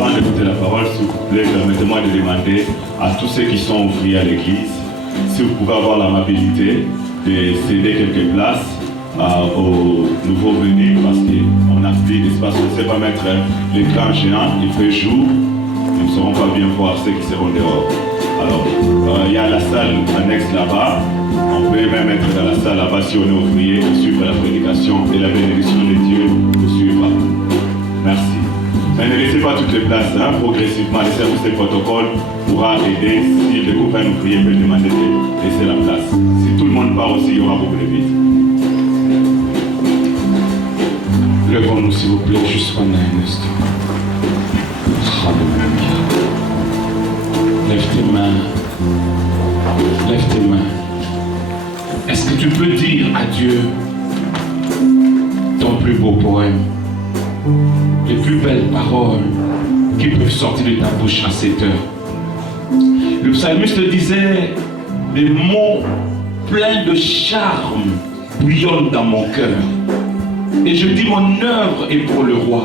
avant d'écouter la parole, s'il vous plaît, permettez-moi de demander à tous ceux qui sont ouvriers à l'église, si vous pouvez avoir l'amabilité de céder quelques places aux nouveaux venus, parce qu'on a plus d'espace, on ne sait pas mettre l'écran géant, il fait jour, ils ne sauront pas bien voir ceux qui seront dehors. Alors, il y a la salle annexe là-bas, on peut même être dans la salle là-bas si on est ouvrier et suivre la prédication et la bénédiction de Dieu vous suivra. Merci. Mais ne laissez pas toutes les places, progressivement, le service de protocole pourra aider. Si le groupe un ouvrier peut demander de laisser la place. Si tout le monde part aussi, il y aura beaucoup de vide. Levons-nous s'il vous plaît, juste pendant un instant. Alléluia. Lève tes mains. Lève tes mains. Est-ce que tu peux dire à Dieu ton plus beau poème, les plus belles paroles qui peuvent sortir de ta bouche à cette heure? Le psalmiste disait, des mots pleins de charme bouillonnent dans mon cœur. Et je dis, mon œuvre est pour le roi.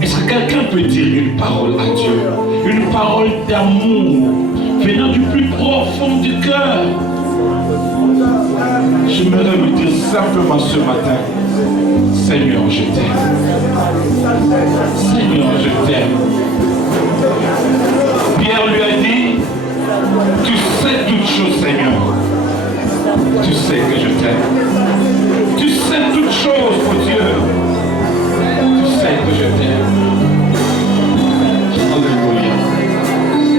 Est-ce que quelqu'un peut dire une parole à Dieu? Une parole d'amour venant du plus profond du cœur. J'aimerais me dire simplement ce matin, Seigneur, je t'aime. Seigneur, je t'aime. Pierre lui a dit, tu sais toutes choses, Seigneur. Tu sais que je t'aime. Tu sais toutes choses, mon Dieu. Tu sais que je t'aime. Alléluia.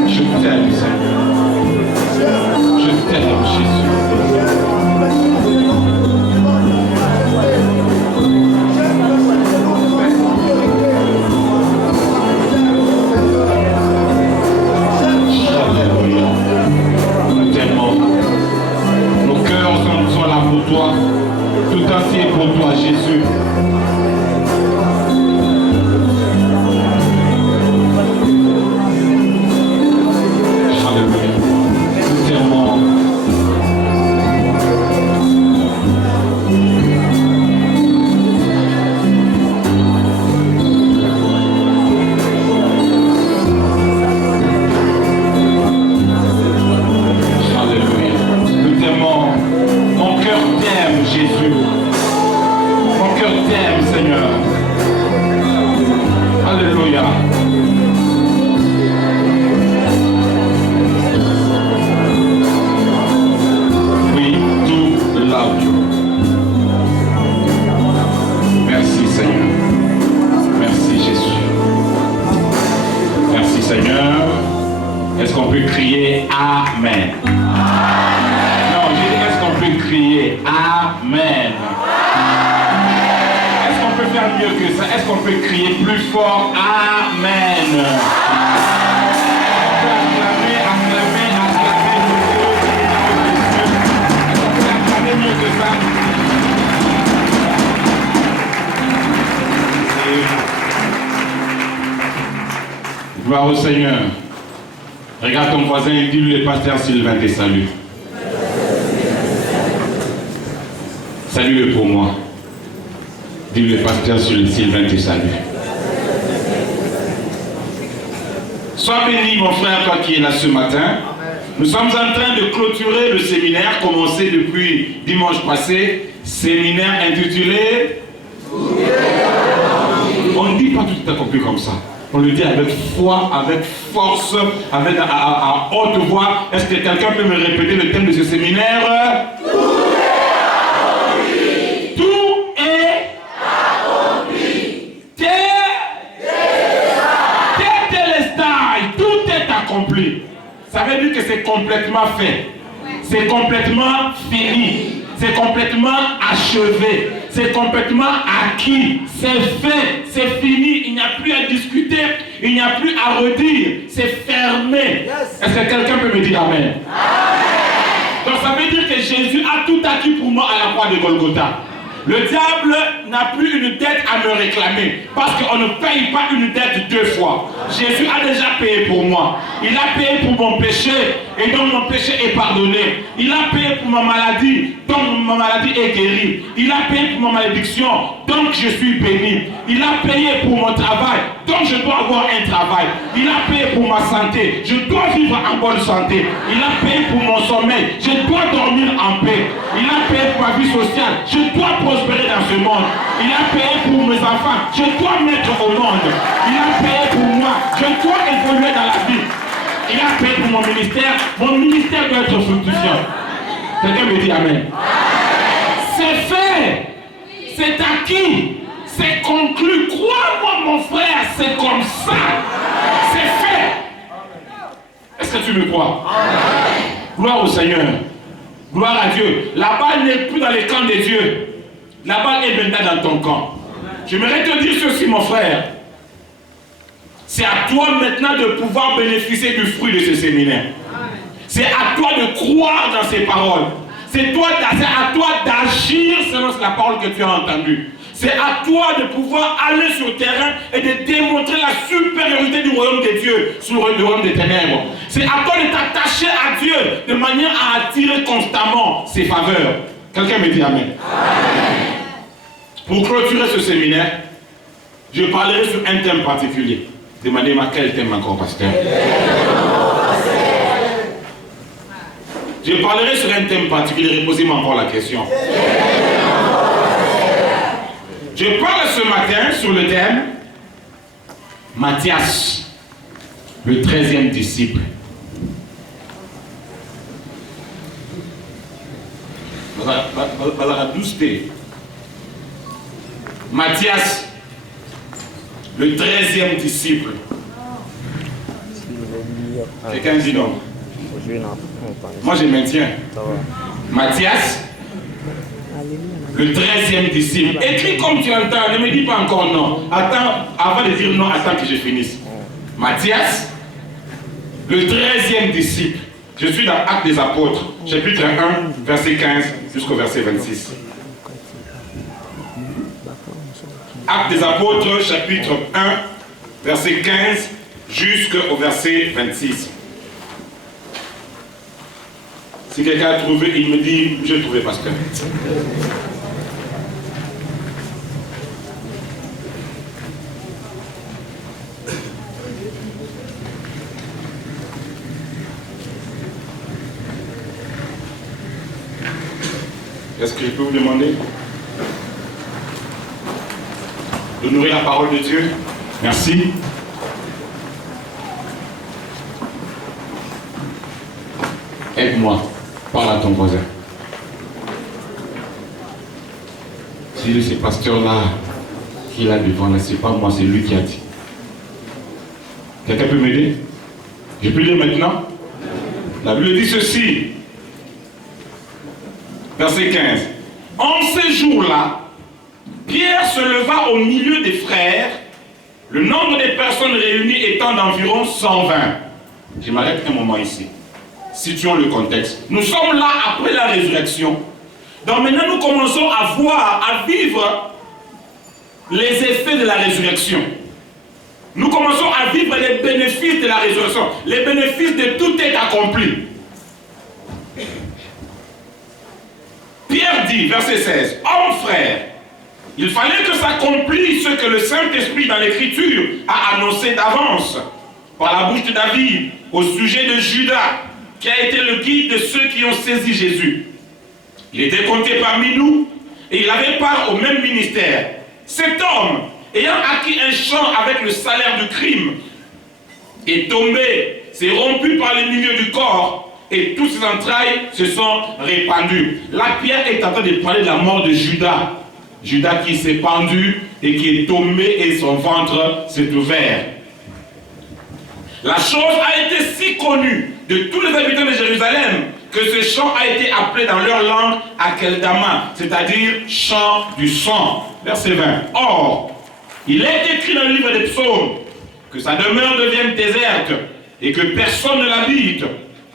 Je t'aime, Seigneur. Je t'aime, Jésus. Toi, tout entier pour toi, Jésus. Alléluia. Tellement. Jésus, mon cœur t'aime, Seigneur. Alléluia. We do love you. Merci, Seigneur. Merci, Jésus. Merci, Seigneur. Est-ce qu'on peut crier Amen? Crier Amen. Est-ce qu'on peut faire mieux que ça? Est-ce qu'on peut crier plus fort Amen? On peut acclamer. Est-ce qu'on peut acclamer mieux que ça? Gloire au Seigneur. Regarde ton voisin et dis-lui, le pasteur Sylvain te salue. Salue-le pour moi. Dis-le, pasteur Sylvain te salue. Sois béni, mon frère, toi qui es là ce matin. Nous sommes en train de clôturer le séminaire commencé depuis dimanche passé. Séminaire intitulé. On ne dit pas tout accompli comme ça. On le dit avec foi, avec force, avec à haute voix. Est-ce que quelqu'un peut me répéter le thème de ce séminaire? Ça veut dire que c'est complètement fait. C'est complètement fini. C'est complètement achevé. C'est complètement acquis. C'est fait. C'est fini. Il n'y a plus à discuter. Il n'y a plus à redire. C'est fermé. Est-ce que quelqu'un peut me dire Amen? Amen. Donc ça veut dire que Jésus a tout acquis pour moi à la croix de Golgotha. Le diable n'a plus une dette à me réclamer. Parce qu'on ne paye pas une dette deux fois. Jésus a déjà payé pour moi. Il a payé pour mon péché et donc mon péché est pardonné. Il a payé pour ma maladie, donc ma maladie est guérie. Il a payé pour ma malédiction, donc je suis béni. Il a payé pour mon travail, donc je dois avoir un travail. Il a payé pour ma santé, je dois vivre en bonne santé. Il a payé pour mon sommeil, je dois dormir en paix. Il a payé pour ma vie sociale, je dois prospérer dans ce monde. Il a payé pour mes enfants, je dois mettre au monde. Il a payé pour moi, je dois évoluer dans la vie. Il a payé pour mon ministère doit être fructifiant. Quelqu'un me dit amen. C'est fait, c'est acquis, c'est conclu. Crois-moi mon frère, c'est comme ça. C'est fait. Est-ce que tu me crois? Gloire au Seigneur. Gloire à Dieu. La balle n'est plus dans les camps des dieux. La balle est maintenant dans ton camp. J'aimerais te dire ceci, mon frère. C'est à toi maintenant de pouvoir bénéficier du fruit de ce séminaire. C'est à toi de croire dans ces paroles. C'est à toi d'agir selon la parole que tu as entendue. C'est à toi de pouvoir aller sur le terrain et de démontrer la supériorité du royaume des dieux sur le royaume des ténèbres. C'est à toi de t'attacher à Dieu de manière à attirer constamment ses faveurs. Quelqu'un me dit amen. Pour clôturer ce séminaire, je parlerai sur un thème particulier. Demandez-moi quel thème encore, pasteur. Je parlerai sur un thème particulier. Reposez-moi encore la question. Je parle ce matin sur le thème Matthias, le 13e disciple. Matthias, le 13e disciple. Quelqu'un dit non? Moi je maintiens. Matthias, le 13e disciple. Écris comme tu entends, ne me dis pas encore non. Attends, avant de dire non, attends que je finisse. Matthias, le 13e disciple. Je suis dans Actes des Apôtres, chapitre 1, verset 15 jusqu'au verset 26. Actes des Apôtres, chapitre 1, verset 15 jusqu'au verset 26. Si quelqu'un a trouvé, il me dit, j'ai trouvé, pasteur. Est-ce que je peux vous demander de nourrir la parole de Dieu? Merci. Aide-moi. Parle à ton voisin. Si ce pasteur-là qui est là devant, là, c'est pas moi, c'est lui qui a dit. Quelqu'un peut m'aider? Je peux lire maintenant? La Bible dit ceci. Verset 15. En ces jours-là, Pierre se leva au milieu des frères, le nombre des personnes réunies étant d'environ 120. Je m'arrête un moment ici. Situons le contexte. Nous sommes là après la résurrection. Donc maintenant nous commençons à voir, à vivre les effets de la résurrection. Nous commençons à vivre les bénéfices de la résurrection. Les bénéfices de tout est accompli. Pierre dit, verset 16, « Hommes frères, il fallait que s'accomplisse ce que le Saint-Esprit dans l'Écriture a annoncé d'avance par la bouche de David au sujet de Judas, qui a été le guide de ceux qui ont saisi Jésus. Il était compté parmi nous et il avait part au même ministère. Cet homme, ayant acquis un champ avec le salaire du crime, est tombé, s'est rompu par les milieux du corps et toutes ses entrailles se sont répandues. Là, Pierre est en train de parler de la mort de Judas. Judas qui s'est pendu et qui est tombé et son ventre s'est ouvert. La chose a été si connue de tous les habitants de Jérusalem que ce chant a été appelé dans leur langue Akeldama, c'est-à-dire chant du sang. Verset 20. Or, il est écrit dans le livre des psaumes que sa demeure devienne déserte et que personne ne l'habite.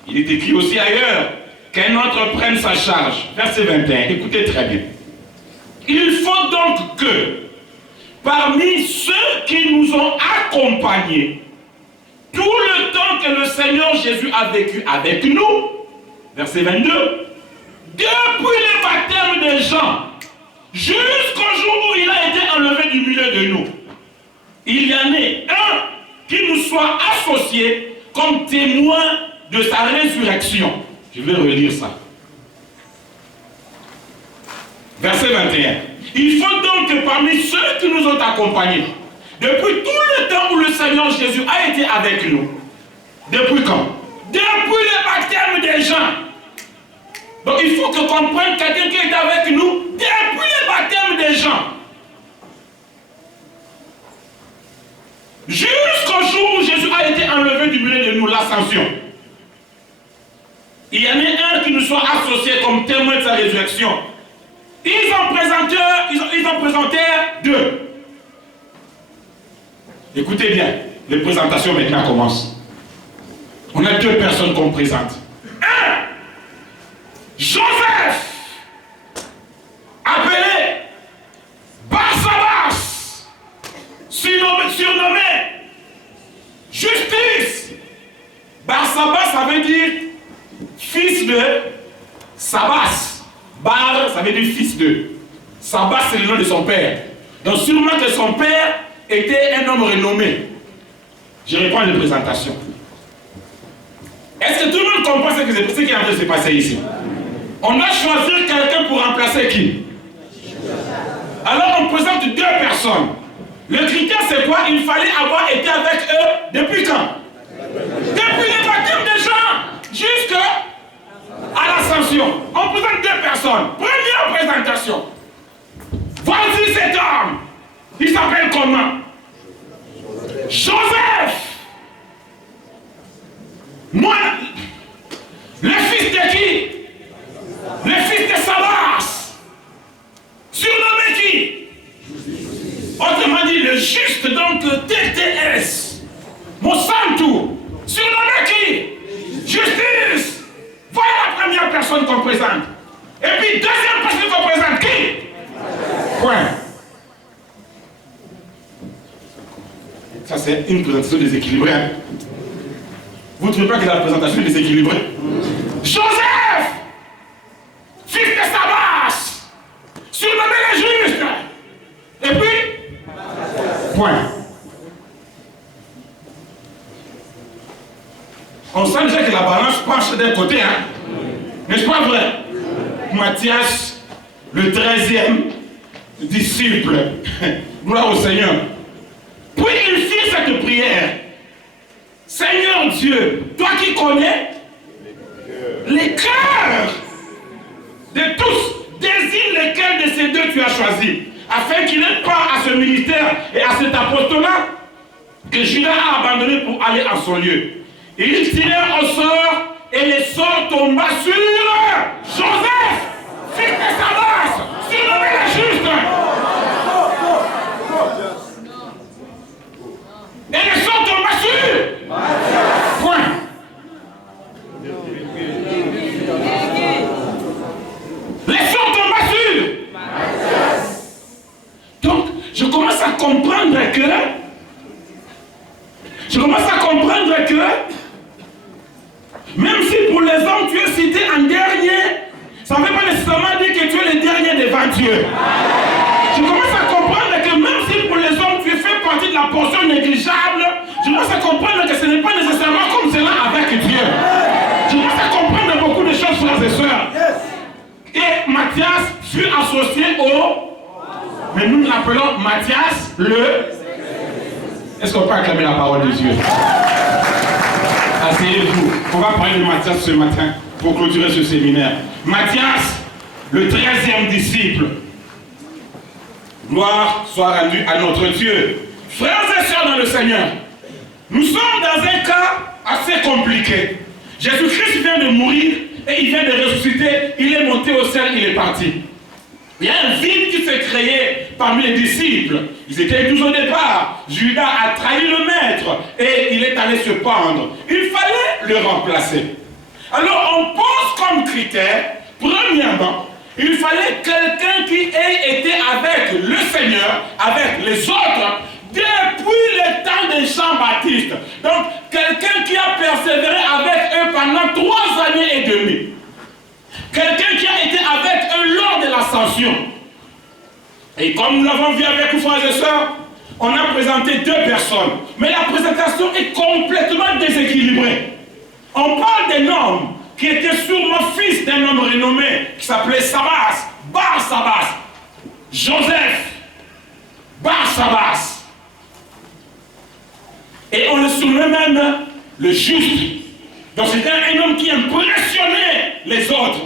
Il est écrit aussi ailleurs qu'un autre prenne sa charge. Verset 21. Écoutez très bien. Il faut donc que, parmi ceux qui nous ont accompagnés, tout le temps que le Seigneur Jésus a vécu avec nous, verset 22, depuis le baptême des gens, jusqu'au jour où il a été enlevé du milieu de nous, il y en ait un qui nous soit associé comme témoin de sa résurrection. Je vais relire ça. Verset 21. Il faut donc que parmi ceux qui nous ont accompagnés, depuis tout le temps où le Seigneur Jésus a été avec nous, depuis quand? Depuis le baptême des gens. Donc il faut que comprenne quelqu'un qui est avec nous depuis le baptême des gens. Jusqu'au jour où Jésus a été enlevé du milieu de nous, l'ascension. Il y en a un qui nous soit associé comme témoin de sa résurrection. Ils en présentèrent deux. Écoutez bien, les présentations maintenant commencent. On a deux personnes qu'on présente. Un, Joseph, appelé Barsabas, surnommé Justice. Barsabas, ça veut dire fils de Sabas. Bar, ça veut dire fils de. Sabas, c'est le nom de son père. Donc sûrement que son père était un homme renommé. Je reprends les présentations. Est-ce que tout le monde comprend ce qui est en train de se passer ici? On doit choisir quelqu'un pour remplacer qui? Alors on présente deux personnes. Le critère c'est quoi? Il fallait avoir été avec eux depuis quand? Depuis le baptême des gens jusqu'à l'ascension. On présente deux personnes. Première présentation. Voici cet homme. Il s'appelle comment? Joseph. Moi, le fils de qui? Le fils de Sabas. Surnommé qui? Autrement dit, le juste, donc TTS. Monsanto. Surnommé qui? Justice. Voilà la première personne qu'on présente. Et puis, deuxième personne qu'on présente, qui? Point. Ça, c'est une présentation déséquilibrée. Vous ne trouvez pas que la présentation est déséquilibrée? Joseph, fils de Sabas, surnommé le juste. Et puis, point. On sent déjà que la balance penche d'un côté, hein? N'est-ce pas vrai? Matthias, le 13e disciple, gloire au Seigneur. Puis il fit cette prière. Seigneur Dieu, toi qui connais les cœurs de tous, désigne lequel de ces deux tu as choisi, afin qu'il ait part à ce ministère et à cet apostolat que Judas a abandonné pour aller en son lieu. Ils tirèrent au sort et les sorts tomba sur Joseph, fils de Sabas, surnommé le juste. Et les sorts tomba sur point. Les sorts tomba sur. Donc, je commence à comprendre que même si pour les hommes tu es cité en dernier, ça ne veut pas nécessairement dire que tu es le dernier devant Dieu. Je commence à comprendre que même si pour les hommes tu fais partie de la portion négligeable, je commence à comprendre que ce n'est pas nécessairement comme cela avec Dieu. Je commence à comprendre beaucoup de choses, frères et sœurs. Et Matthias fut associé au... Mais nous l'appelons Matthias le... Est-ce qu'on peut acclamer la parole de Dieu? Asseyez-vous. On va parler de Matthias ce matin pour clôturer ce séminaire. Matthias, le 13e disciple. Gloire soit rendue à notre Dieu. Frères et sœurs dans le Seigneur, nous sommes dans un cas assez compliqué. Jésus-Christ vient de mourir et il vient de ressusciter. Il est monté au ciel, il est parti. Il y a un vide qui s'est créé parmi les disciples. Ils étaient 12 au départ. Judas a trahi le maître et il est allé se pendre. Il fallait le remplacer. Alors on pose comme critère, premièrement, Il fallait quelqu'un qui ait été avec le Seigneur, avec les autres, depuis le temps de Jean-Baptiste. Donc, quelqu'un qui a persévéré avec eux pendant 3 années et demie. Quelqu'un qui a été avec eux lors de l'ascension. Et comme nous l'avons vu avec vous, frères et sœurs, on a présenté 2 personnes. Mais la présentation est complètement déséquilibrée. On parle d'un homme qui était sûrement fils d'un homme renommé qui s'appelait Sabas, Bar-Sabas. Joseph, Bar-Sabas. Et on le surnommait même le juste. Donc c'était un homme qui impressionnait les autres.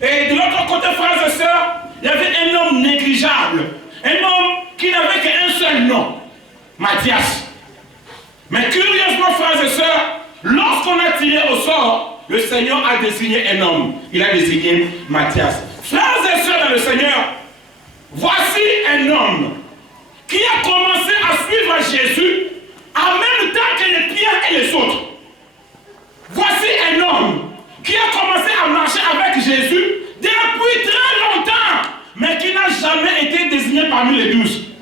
Et de l'autre côté, frères et sœurs, il y avait un homme négligeable. Un homme qui n'avait qu'un seul nom, Matthias. Mais curieusement, frères et sœurs, lorsqu'on a tiré au sort, le Seigneur a désigné un homme. Il a désigné Matthias. Frères et sœurs dans le Seigneur, voici un homme qui a commencé à suivre Jésus en même temps que les Pierre et les autres. Voici un homme qui a commencé à marcher avec Jésus depuis très longtemps, mais qui n'a jamais été désigné parmi les 12.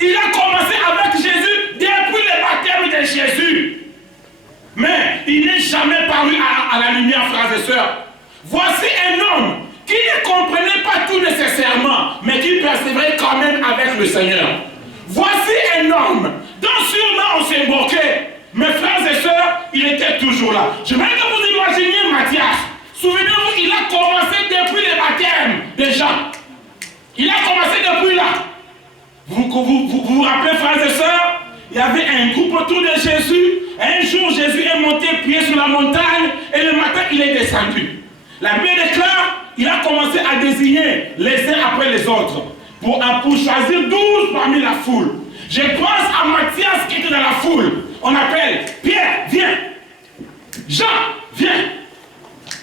Il a commencé avec Jésus depuis le baptême de Jésus. Mais il n'est jamais paru à la lumière, frères et sœurs. Voici un homme qui ne comprenait pas tout nécessairement, mais qui persévérait quand même avec le Seigneur. Voici un homme dont sûrement on s'est moqué, mais frères et sœurs, il était toujours là. Je veux que vous imaginiez Matthias. Souvenez-vous, il a commencé depuis le baptême de Jean. Il a commencé depuis là. Vous rappelez, frères et sœurs, il y avait un groupe autour de Jésus. Un jour, Jésus est monté pied sur la montagne et le matin, il est descendu. La Bible déclare, il a commencé à désigner les uns après les autres pour choisir 12 parmi la foule. Je pense à Matthias qui était dans la foule. On appelle Pierre, viens. Jean, viens.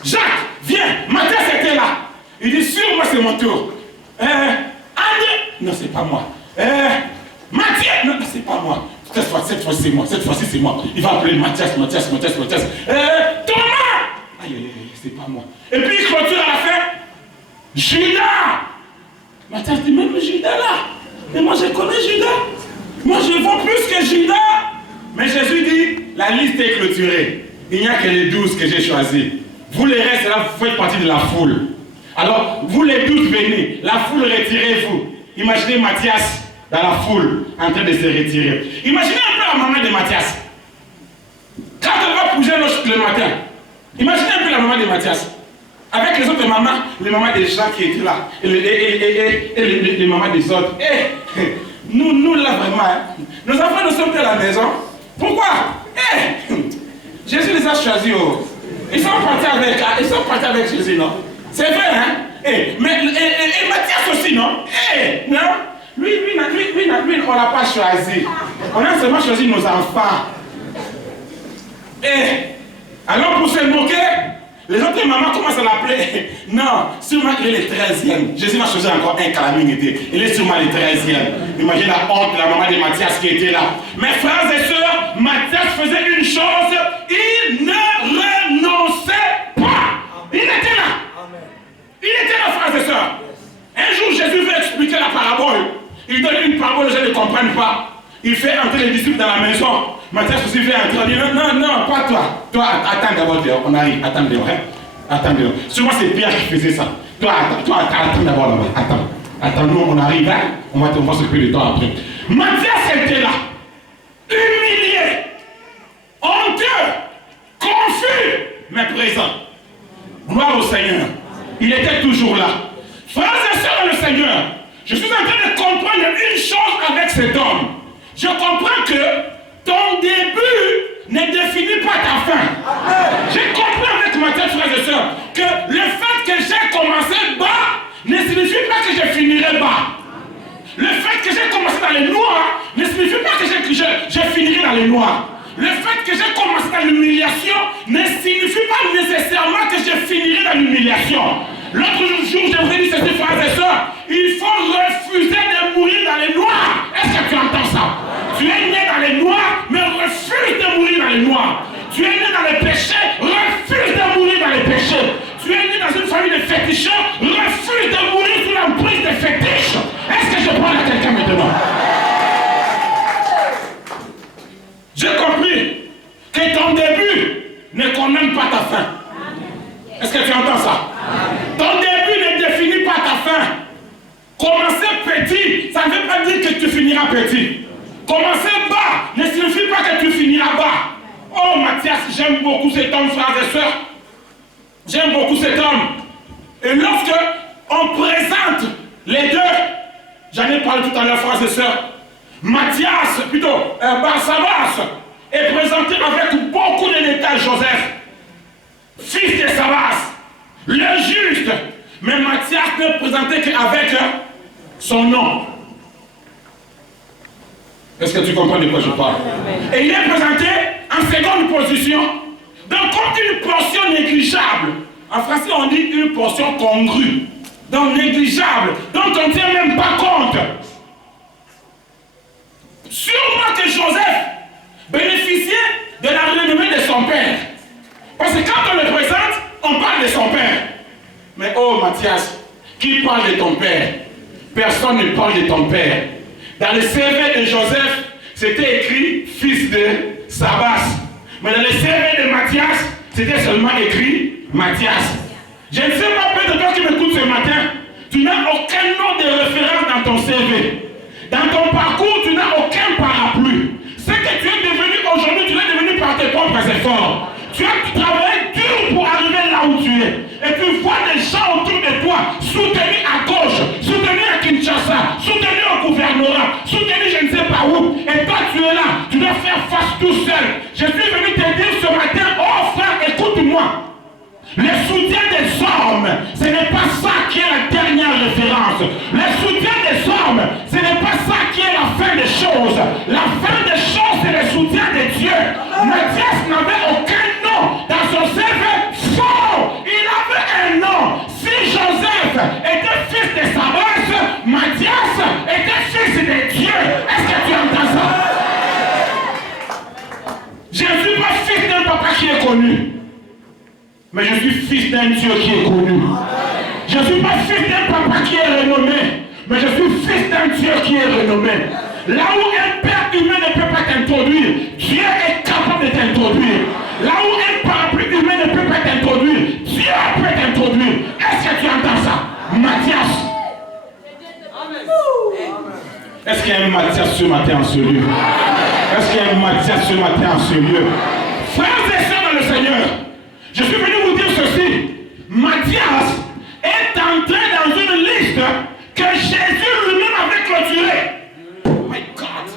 Jacques, viens. Matthias était là. Il dit, sûrement c'est mon tour. André, non, c'est pas moi. Mathieu, non, c'est pas moi. Cette fois-ci c'est moi. Cette fois-ci c'est moi. Il va appeler Matthias. Thomas. Aïe, c'est pas moi. Et puis il clôture à la fin. Judas. Matthias dit, même Judas là. Et moi je connais Judas. Moi je vaux plus que Judas. Mais Jésus dit, la liste est clôturée. Il n'y a que les 12 que j'ai choisis. Vous les restes là, vous faites partie de la foule. Alors, vous les 12 venez. La foule, retirez-vous. Imaginez Matthias dans la foule, en train de se retirer. Imaginez un peu la maman de Matthias. Quand elle va bouger le matin, imaginez un peu la maman de Matthias. Avec les autres mamans, les mamans des gens qui étaient là, et les mamans des autres. Nous là vraiment, nos enfants ne sont plus à la maison. Pourquoi? Jésus les a choisis. Ils sont partis avec Jésus, non? C'est vrai, hein? Mais Matthias aussi, non? Non? Lui, on ne l'a pas choisi. On a seulement choisi nos enfants. Alors pour se moquer, les autres mamans commencent à l'appeler. Non, sûrement il est le 13e. Jésus m'a choisi encore un calamité. Il est sûrement le 13e. Imaginez la honte de la maman de Matthias qui était là. Mes frères et sœurs, Matthias faisait une chose, il ne renonçait pas. Il était là. Il était là, frères et sœurs. Un jour, Jésus veut expliquer la parabole. Il donne une parabole, les gens ne comprennent pas. Il fait entrer les disciples dans la maison. Matthias aussi fait entrer. Il dit non, pas toi. Toi, attends d'abord dehors. On arrive. Attends dehors. Attends dehors. Souvent, c'est Pierre qui faisait ça. Toi, attends d'abord là-bas. Attends, nous, on arrive. On va s'occuper de toi après. Matthias était là. Humilié. Honteux. Confus. Mais présent. Gloire au Seigneur. Il était toujours là. Frères et sœurs dans le Seigneur, je suis en train de comprendre une chose avec cet homme. Je comprends que ton début ne définit pas ta fin. J'ai compris avec ma tête, frères et sœurs, que le fait que j'ai commencé bas ne signifie pas que je finirai bas. Le fait que j'ai commencé dans les noirs ne signifie pas que je finirai dans les noirs. Le fait que j'ai commencé dans l'humiliation ne signifie pas nécessairement que je finirai dans l'humiliation. L'autre jour, j'aimerais dire ceci, frères et sœurs, il faut refuser de mourir dans les noirs. Est-ce que tu entends ça? Tu es né dans les noirs, mais refuse de mourir dans les noirs. Tu es né dans les péchés, refuse de mourir dans les péchés. Tu es né dans une famille de féticheurs, refuse quelqu'un maintenant. J'ai compris que ton début ne condamne pas ta fin. Est-ce que tu entends ça? Ton début ne définit pas ta fin. Commencer petit, ça ne veut pas dire que tu finiras petit. Commencer bas ne signifie pas que tu finiras bas. Oh Mathias, j'aime beaucoup cet homme, frères et sœurs. J'aime beaucoup cet homme. Et lorsque on présente les deux, j'en ai parlé tout à l'heure, frères et sœurs, Barsabas est présenté avec beaucoup de détails, Joseph, fils de Sabas, le juste. Mais Matthias n'est présenté qu'avec son nom. Est-ce que tu comprends de quoi je parle? Et il est présenté en seconde position, donc comme une portion négligeable. En français, on dit une portion congrue. Donc négligeable, dont on ne tient même pas compte. Sûrement que Joseph bénéficiait de la renommée de son père. Parce que quand on le présente, on parle de son père. Mais oh Matthias, qui parle de ton père? Personne ne parle de ton père. Dans le CV de Joseph, c'était écrit fils de Sabas. Mais dans le CV de Matthias, c'était seulement écrit Matthias. Je ne sais pas, peut-être toi qui m'écoutes ce matin, tu n'as aucun nom de référence dans ton CV. Dans ton parcours, tu n'as aucun parapluie. Ce que tu es devenu aujourd'hui, tu l'es devenu par tes propres efforts. Tu as travaillé dur pour arriver là où tu es. Et tu vois des gens autour de toi, soutenus à gauche, soutenus à Kinshasa, soutenus au gouvernorat, soutenus je ne sais pas où. Et toi tu es là, tu dois faire face tout seul. Je suis venu te dire ce matin, oh frère, écoute-moi. Le soutien des hommes, ce n'est pas ça qui est la dernière référence. Le soutien des hommes, ce n'est pas ça qui est la fin des choses. La fin des choses, c'est le soutien de Dieu. Matthias n'avait aucun nom dans son CV faux. Il avait un nom. Si Joseph était fils de Sabas, Matthias était fils de Dieu. Est-ce que tu entends ça? Je ne suis pas fils d'un papa qui est connu. Mais je suis fils d'un Dieu qui est connu. Je ne suis pas fils d'un papa qui est renommé. Mais je suis fils d'un Dieu qui est renommé. Là où un père humain ne peut pas t'introduire, Dieu est capable de t'introduire. Là où un parapluie humain ne peut pas t'introduire, Dieu peut t'introduire. Est-ce que tu entends ça? Matthias. Est-ce qu'il y a un Matthias ce matin en ce lieu? Est-ce qu'il y a un Matthias ce matin en ce lieu? Frères et sœurs dans le Seigneur, je suis venu vous dire ceci. Matthias est entré dans une liste que Jésus lui-même avait clôturée. My God.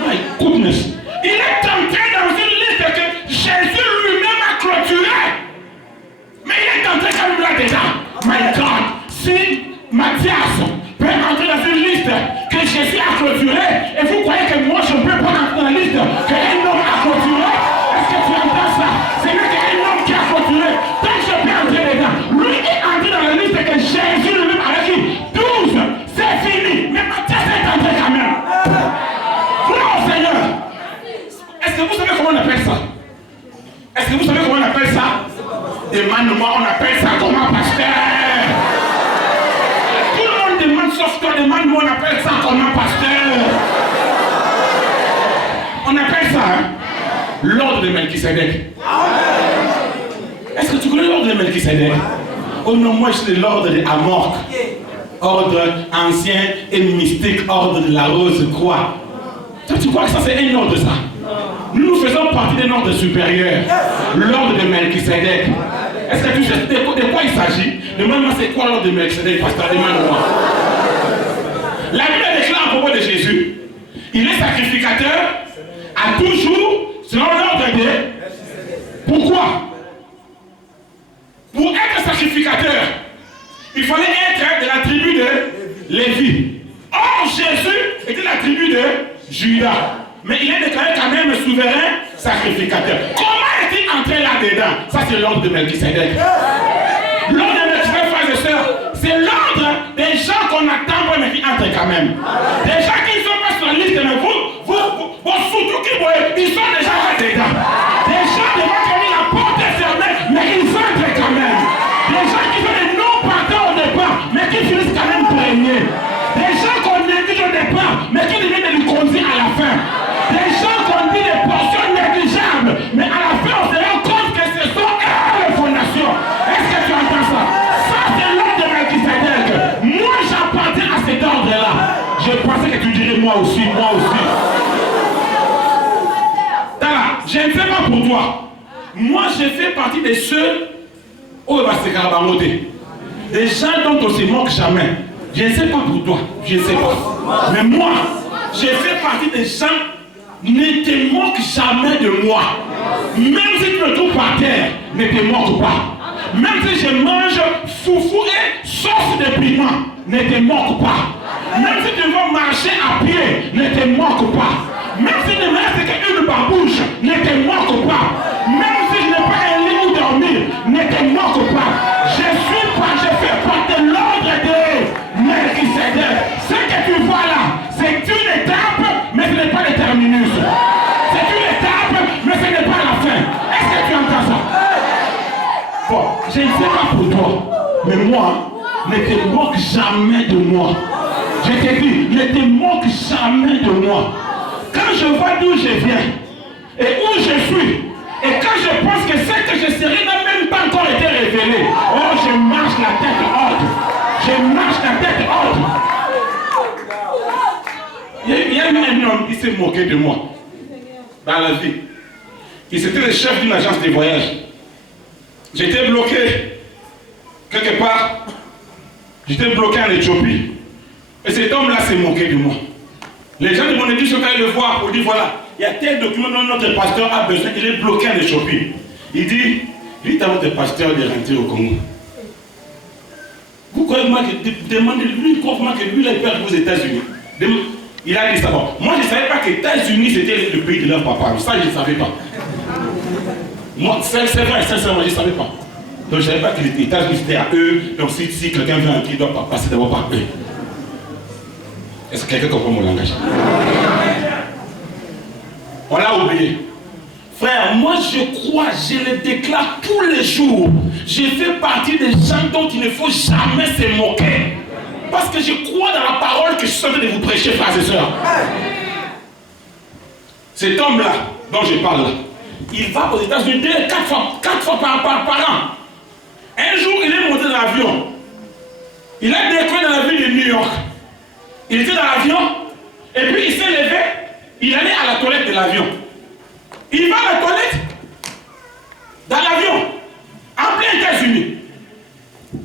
My goodness. Il est entré dans une liste que Jésus lui-même a clôturée. Mais il est entré quand même là-dedans. My God. Si Matthias peut entrer dans une liste que Jésus a clôturée, et vous croyez que moi je ne peux pas entrer dans la liste qu'un homme a clôturée? Est-ce que tu entends ça? C'est lui qu'un homme qui a clôturé. Tant que je peux entrer dedans, lui est entré dans la liste que Jésus lui-même avait dit 12, c'est fini. Mais Matthias est entré quand même. Gloire au Seigneur. Est-ce que vous savez comment on appelle ça? Est-ce que vous savez comment on appelle ça? Demande-moi, on appelle ça comment, pasteur? Tout le monde demande sauf toi, demande-moi, on appelle ça comment, pasteur? On appelle ça, hein? L'ordre de Melchisedec. Est-ce que tu connais l'ordre de Melchisedec? Oh non, moi je suis de l'ordre de Amorc. Ordre ancien et mystique, ordre de la rose croix. Toi, tu crois que ça c'est un ordre, ça? Nous faisons partie d'un ordre supérieur. L'ordre de Melchisedec. Est-ce que tu sais de quoi il s'agit? Demande-moi c'est quoi l'ordre de Melchisedec, pasteur, demande-moi. La Bible déclare à propos de Jésus, il est sacrificateur à toujours selon l'ordre de... Pourquoi? Pour être sacrificateur, il fallait être de la tribu de Lévi. Or, Jésus était de la tribu de Judas. Mais il est déclaré quand même souverain sacrificateur. Comment est-il entré là-dedans? Ça, c'est l'ordre de Melchisedec. L'ordre de Melchisedec, frères et sœurs, c'est l'ordre des gens qu'on attend pour qui entrent quand même. Des gens qui ne sont pas sur la liste, mais vous surtout qui voyez, ils sont déjà là-dedans. Des gens devant qui la porte est fermée, mais ils entrent quand même. Des gens qui sont des non-partants au départ, mais qui finissent quand même premiers. Des gens qu'on néglige au départ, pas pour toi. Moi, je fais partie de ceux où il va se carabamoter. Des gens dont on ne se moque jamais. Je ne sais pas pour toi, je ne sais pas. Mais moi, je fais partie des gens, ne te moque jamais de moi. Même si tu me trouves par terre, ne te moque pas. Même si je mange foufou et sauce de piment, ne te moque pas. Même si tu veux marcher à pied, ne te moque pas. Même si tu ne me restes qu'une babouche, ne te moque pas. Même si je n'ai pas un lit où dormir, ne te moque pas. Je fais partie de l'ordre de Melchisedec. Ce que tu vois là, c'est une étape, mais ce n'est pas le terminus. C'est une étape, mais ce n'est pas la fin. Est-ce que tu entends ça? Bon, je ne sais pas pour toi, mais moi, ne te moque jamais de moi. Je te dis, ne te moque jamais de moi. Quand je vois d'où je viens et où je suis, et quand je pense que ce que je serai n'a même pas encore été révélé, oh, je marche la tête haute. Je marche la tête haute. Il y a eu un homme qui s'est moqué de moi dans la vie. C'était le chef d'une agence de voyage. J'étais bloqué quelque part. J'étais bloqué en Éthiopie. Et cet homme-là s'est moqué de moi. Les gens de mon église sont allés le voir pour dire voilà, il y a tel document dont notre pasteur a besoin, il est bloqué en Éthiopie. Il dit, dites à votre pasteur de rentrer au Congo. Vous croyez moi que demandez-lui, il croit que lui, il a peur aux États-Unis. Il a dit ça. Bon. Moi, je ne savais pas que les États-Unis c'était le pays de leur papa. Ça, je ne savais pas. Moi, c'est vrai, sincèrement, je ne savais pas. Donc, je ne savais pas que les États-Unis c'était à eux. Donc, si quelqu'un veut entrer, il doit passer d'abord par eux. Est-ce que quelqu'un comprend mon langage? On l'a oublié. Frère, moi je crois, je le déclare tous les jours. Je fais partie des gens dont il ne faut jamais se moquer. Parce que je crois dans la parole que je suis en train de vous prêcher, frères et sœurs. Cet homme-là, dont je parle là, il va aux États-Unis 4 fois par an. Un jour, il est monté dans l'avion. Il a décollé dans la ville de New York. Il était dans l'avion, et puis il s'est levé, il allait à la toilette de l'avion. Il va à la toilette, dans l'avion, en plein États-Unis.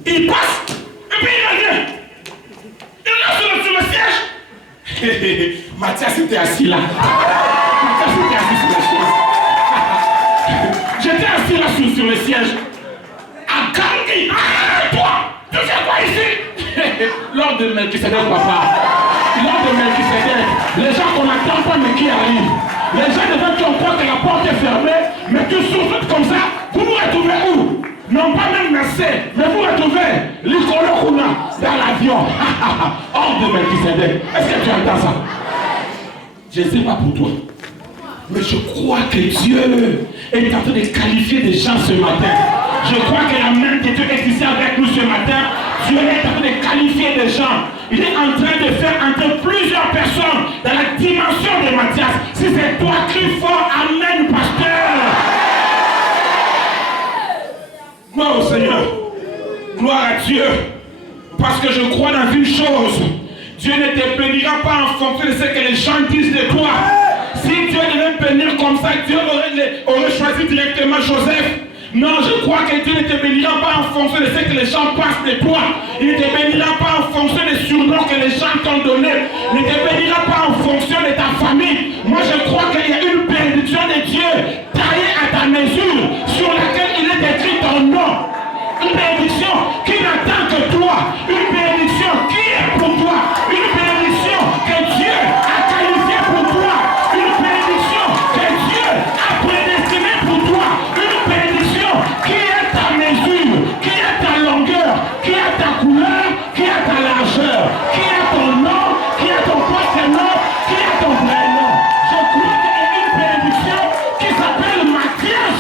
Il passe, et puis il revient. Il reste sur le siège. Mathias était assis là. Mathias était assis sur la chaise. J'étais assis là sur le siège. À Gandhi. Ah, toi, tu fais quoi ici? Lors de Melchisedec, papa. Lors de Melchisedec, les gens qu'on n'attend pas mais qui arrivent. Les gens devant qui on croit que la porte est fermée, mais tu souffles comme ça, vous vous retrouvez où? Non pas même Merci, mais vous retrouvez l'Ikolo Kuna dans l'avion. Hors de Melchisedec. Est-ce que tu entends ça? Je ne sais pas pour toi. Mais je crois que Dieu est en train de qualifier des gens ce matin. Je crois que la main de Dieu est ici avec nous ce matin. Dieu est en train de qualifier des gens. Il est en train de faire entrer plusieurs personnes dans la dimension de Mathias. Si c'est toi, crie fort, amen, pasteur. Gloire au Seigneur. Gloire à Dieu. Parce que je crois dans une chose. Dieu ne te bénira pas en fonction de ce que les gens disent de toi. Si Dieu devait bénir comme ça, Dieu aurait choisi directement Joseph. Non, je crois que Dieu ne te bénira pas en fonction de ce que les gens pensent de toi. Il ne te bénira pas en fonction des surnoms que les gens t'ont donnés. Il ne te bénira pas en fonction de ta famille. Moi, je crois qu'il y a une bénédiction de Dieu taillée à ta mesure, sur laquelle il est écrit ton nom. Une bénédiction qui n'attend que toi. Une bénédiction qui est pour toi. Une bénédiction que Dieu a qualifiée pour toi. Une bénédiction que Dieu a prédestinée pour toi. Une bénédiction qui est ta mesure, qui est ta longueur, qui est ta couleur, qui est ta largeur, qui est ton nom, qui est ton prénom, qui est ton prénom. Je crois qu'il y a une bénédiction qui s'appelle Mathias.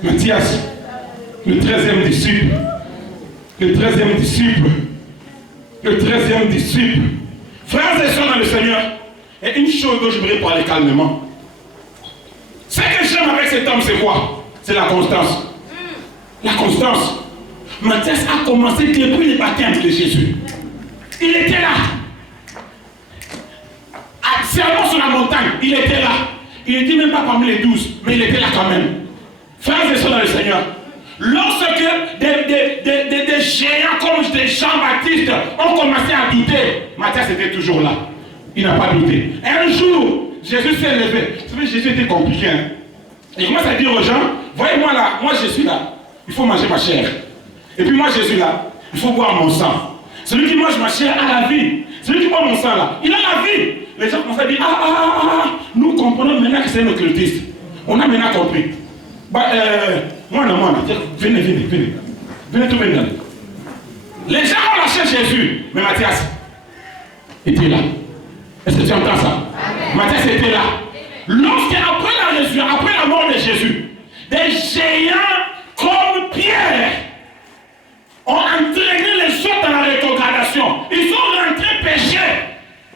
Mathias, le 13e disciple, le 13e disciple, le 13e disciple. Frères et sœurs dans le Seigneur, et une chose dont je voudrais parler calmement. Ce que j'aime avec cet homme, c'est quoi? C'est la constance. La constance. Mathias a commencé depuis le baptême de Jésus. Il était là. la montagne, il était là. Il n'était même pas parmi les 12, mais il était là quand même. Frères et sœurs dans le Seigneur, lorsque des géants comme Jean-Baptiste ont commencé à douter, Matthias était toujours là. Il n'a pas douté. Un jour, Jésus s'est levé. Vous savez, Jésus était compliqué. Hein? Il commence à dire aux gens, voyez-moi là, moi je suis là. Il faut manger ma chair. Et puis moi je suis là. Il faut boire mon sang. Celui qui mange ma chair a la vie. Celui qui boit mon sang là, il a la vie. Les gens commencent à dire, nous comprenons maintenant que c'est un occultiste. On a maintenant compris. Moi, venez. Venez tout maintenant. Les gens ont lâché Jésus. Mais Matthias était là. Est-ce que tu entends ça? Matthias était là. Lorsqu'après la résurrection, après la mort de Jésus, des géants comme Pierre ont entraîné les autres dans la rétrogradation. Ils sont rentrés péchés.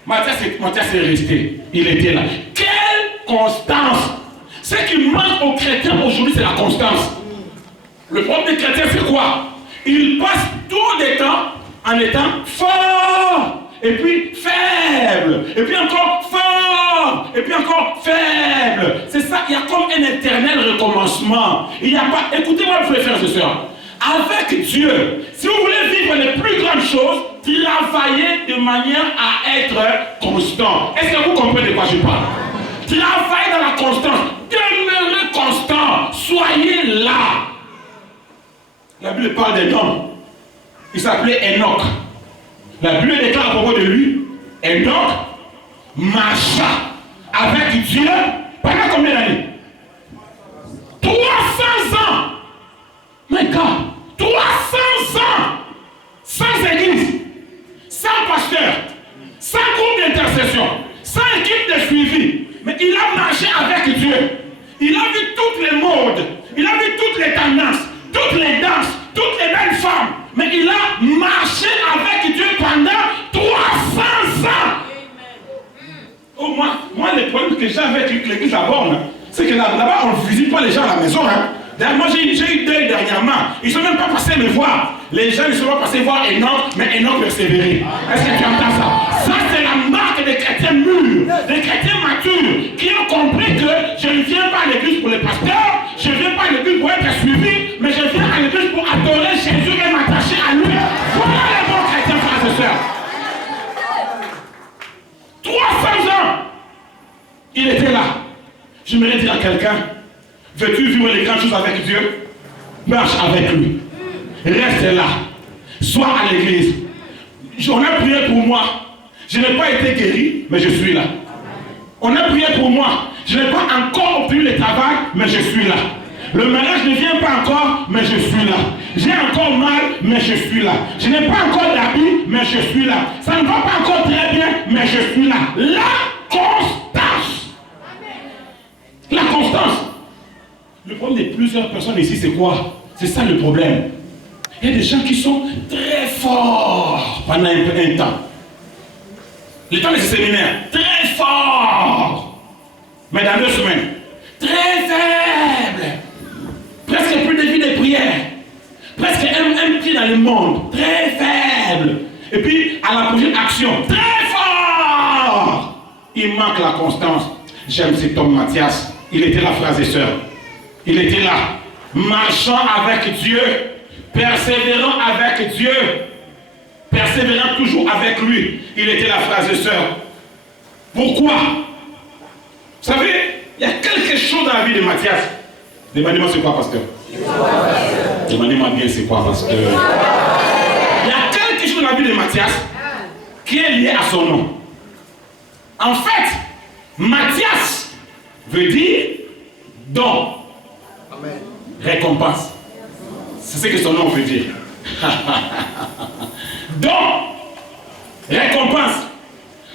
Matthias est resté. Il était là. Quelle constance! Ce qui manque aux chrétiens aujourd'hui, c'est la constance. Le problème des chrétiens, c'est quoi? Ils passent tout le temps en étant forts, et puis faibles, et puis encore forts, et puis encore faibles. C'est ça, il y a comme un éternel recommencement. Il n'y a pas, écoutez-moi, frères et sœurs, avec Dieu, si vous voulez vivre les plus grandes choses, travaillez de manière à être constant. Est-ce que vous comprenez de quoi je parle? Travaillez dans la constance, demeurez constant, soyez là. La Bible parle d'un homme, il s'appelait Enoch. La Bible déclare à propos de lui, Enoch marcha avec Dieu pendant combien d'années? 300 ans. My God, 300 ans sans église, sans pasteur, sans groupe d'intercession, sans équipe de suivi. Mais il a marché avec Dieu. Il a vu toutes les modes, il a vu toutes les tendances, toutes les danses, toutes les belles femmes. Mais il a marché avec Dieu pendant 300 ans. Oh, moi, le problème que j'ai avec l'église là-bas, c'est que là-bas, on ne visite pas les gens à la maison. Hein. D'ailleurs, moi, j'ai eu deuil dernièrement. Ils ne sont même pas passés me voir. Les gens ne sont pas passés voir Enoch, mais Enoch persévérait. Est-ce que tu entends ça? Ça, c'est la marque des chrétiens mûrs, des chrétiens matures, qui ont compris que je ne viens pas à l'église pour les pasteurs, je ne viens pas à l'église pour être suivi, mais je viens à l'église pour adorer Jésus et m'attacher à lui. Voilà les bons chrétiens, frères et sœurs. 300 ans, il était là. Je me dire à quelqu'un, veux-tu vivre les grandes choses avec Dieu? Marche avec lui. Reste là. Sois à l'église. On a prié pour moi. Je n'ai pas été guéri, mais je suis là. On a prié pour moi. Je n'ai pas encore obtenu le travail, mais je suis là. Le mariage ne vient pas encore, mais je suis là. J'ai encore mal, mais je suis là. Je n'ai pas encore d'habits, mais je suis là. Ça ne va pas encore très bien, mais je suis là. La constance. La constance. Le problème de plusieurs personnes ici, c'est quoi? C'est ça le problème. Il y a des gens qui sont très forts pendant un temps. Le temps de ce séminaire, très fort. Mais dans 2 semaines, très faible. Presque plus de vie de prière. Presque un pied dans le monde. Très faible. Et puis, à la prochaine action, très fort. Il manque la constance. J'aime cet homme Matthias. Il était là, frères et sœurs. Il était là. Marchant avec Dieu. Persévérant avec Dieu. Persévérant toujours avec lui. Il était là, frères et sœurs. Pourquoi? Vous savez, il y a quelque chose dans la vie de Matthias. Demandez-moi c'est quoi, pasteur? Demandez-moi bien c'est quoi, pasteur? Il y a quelque chose dans la vie de Matthias qui est lié à son nom. En fait, Matthias veut dire don. Amen. Récompense. C'est ce que son nom veut dire. Don. Récompense.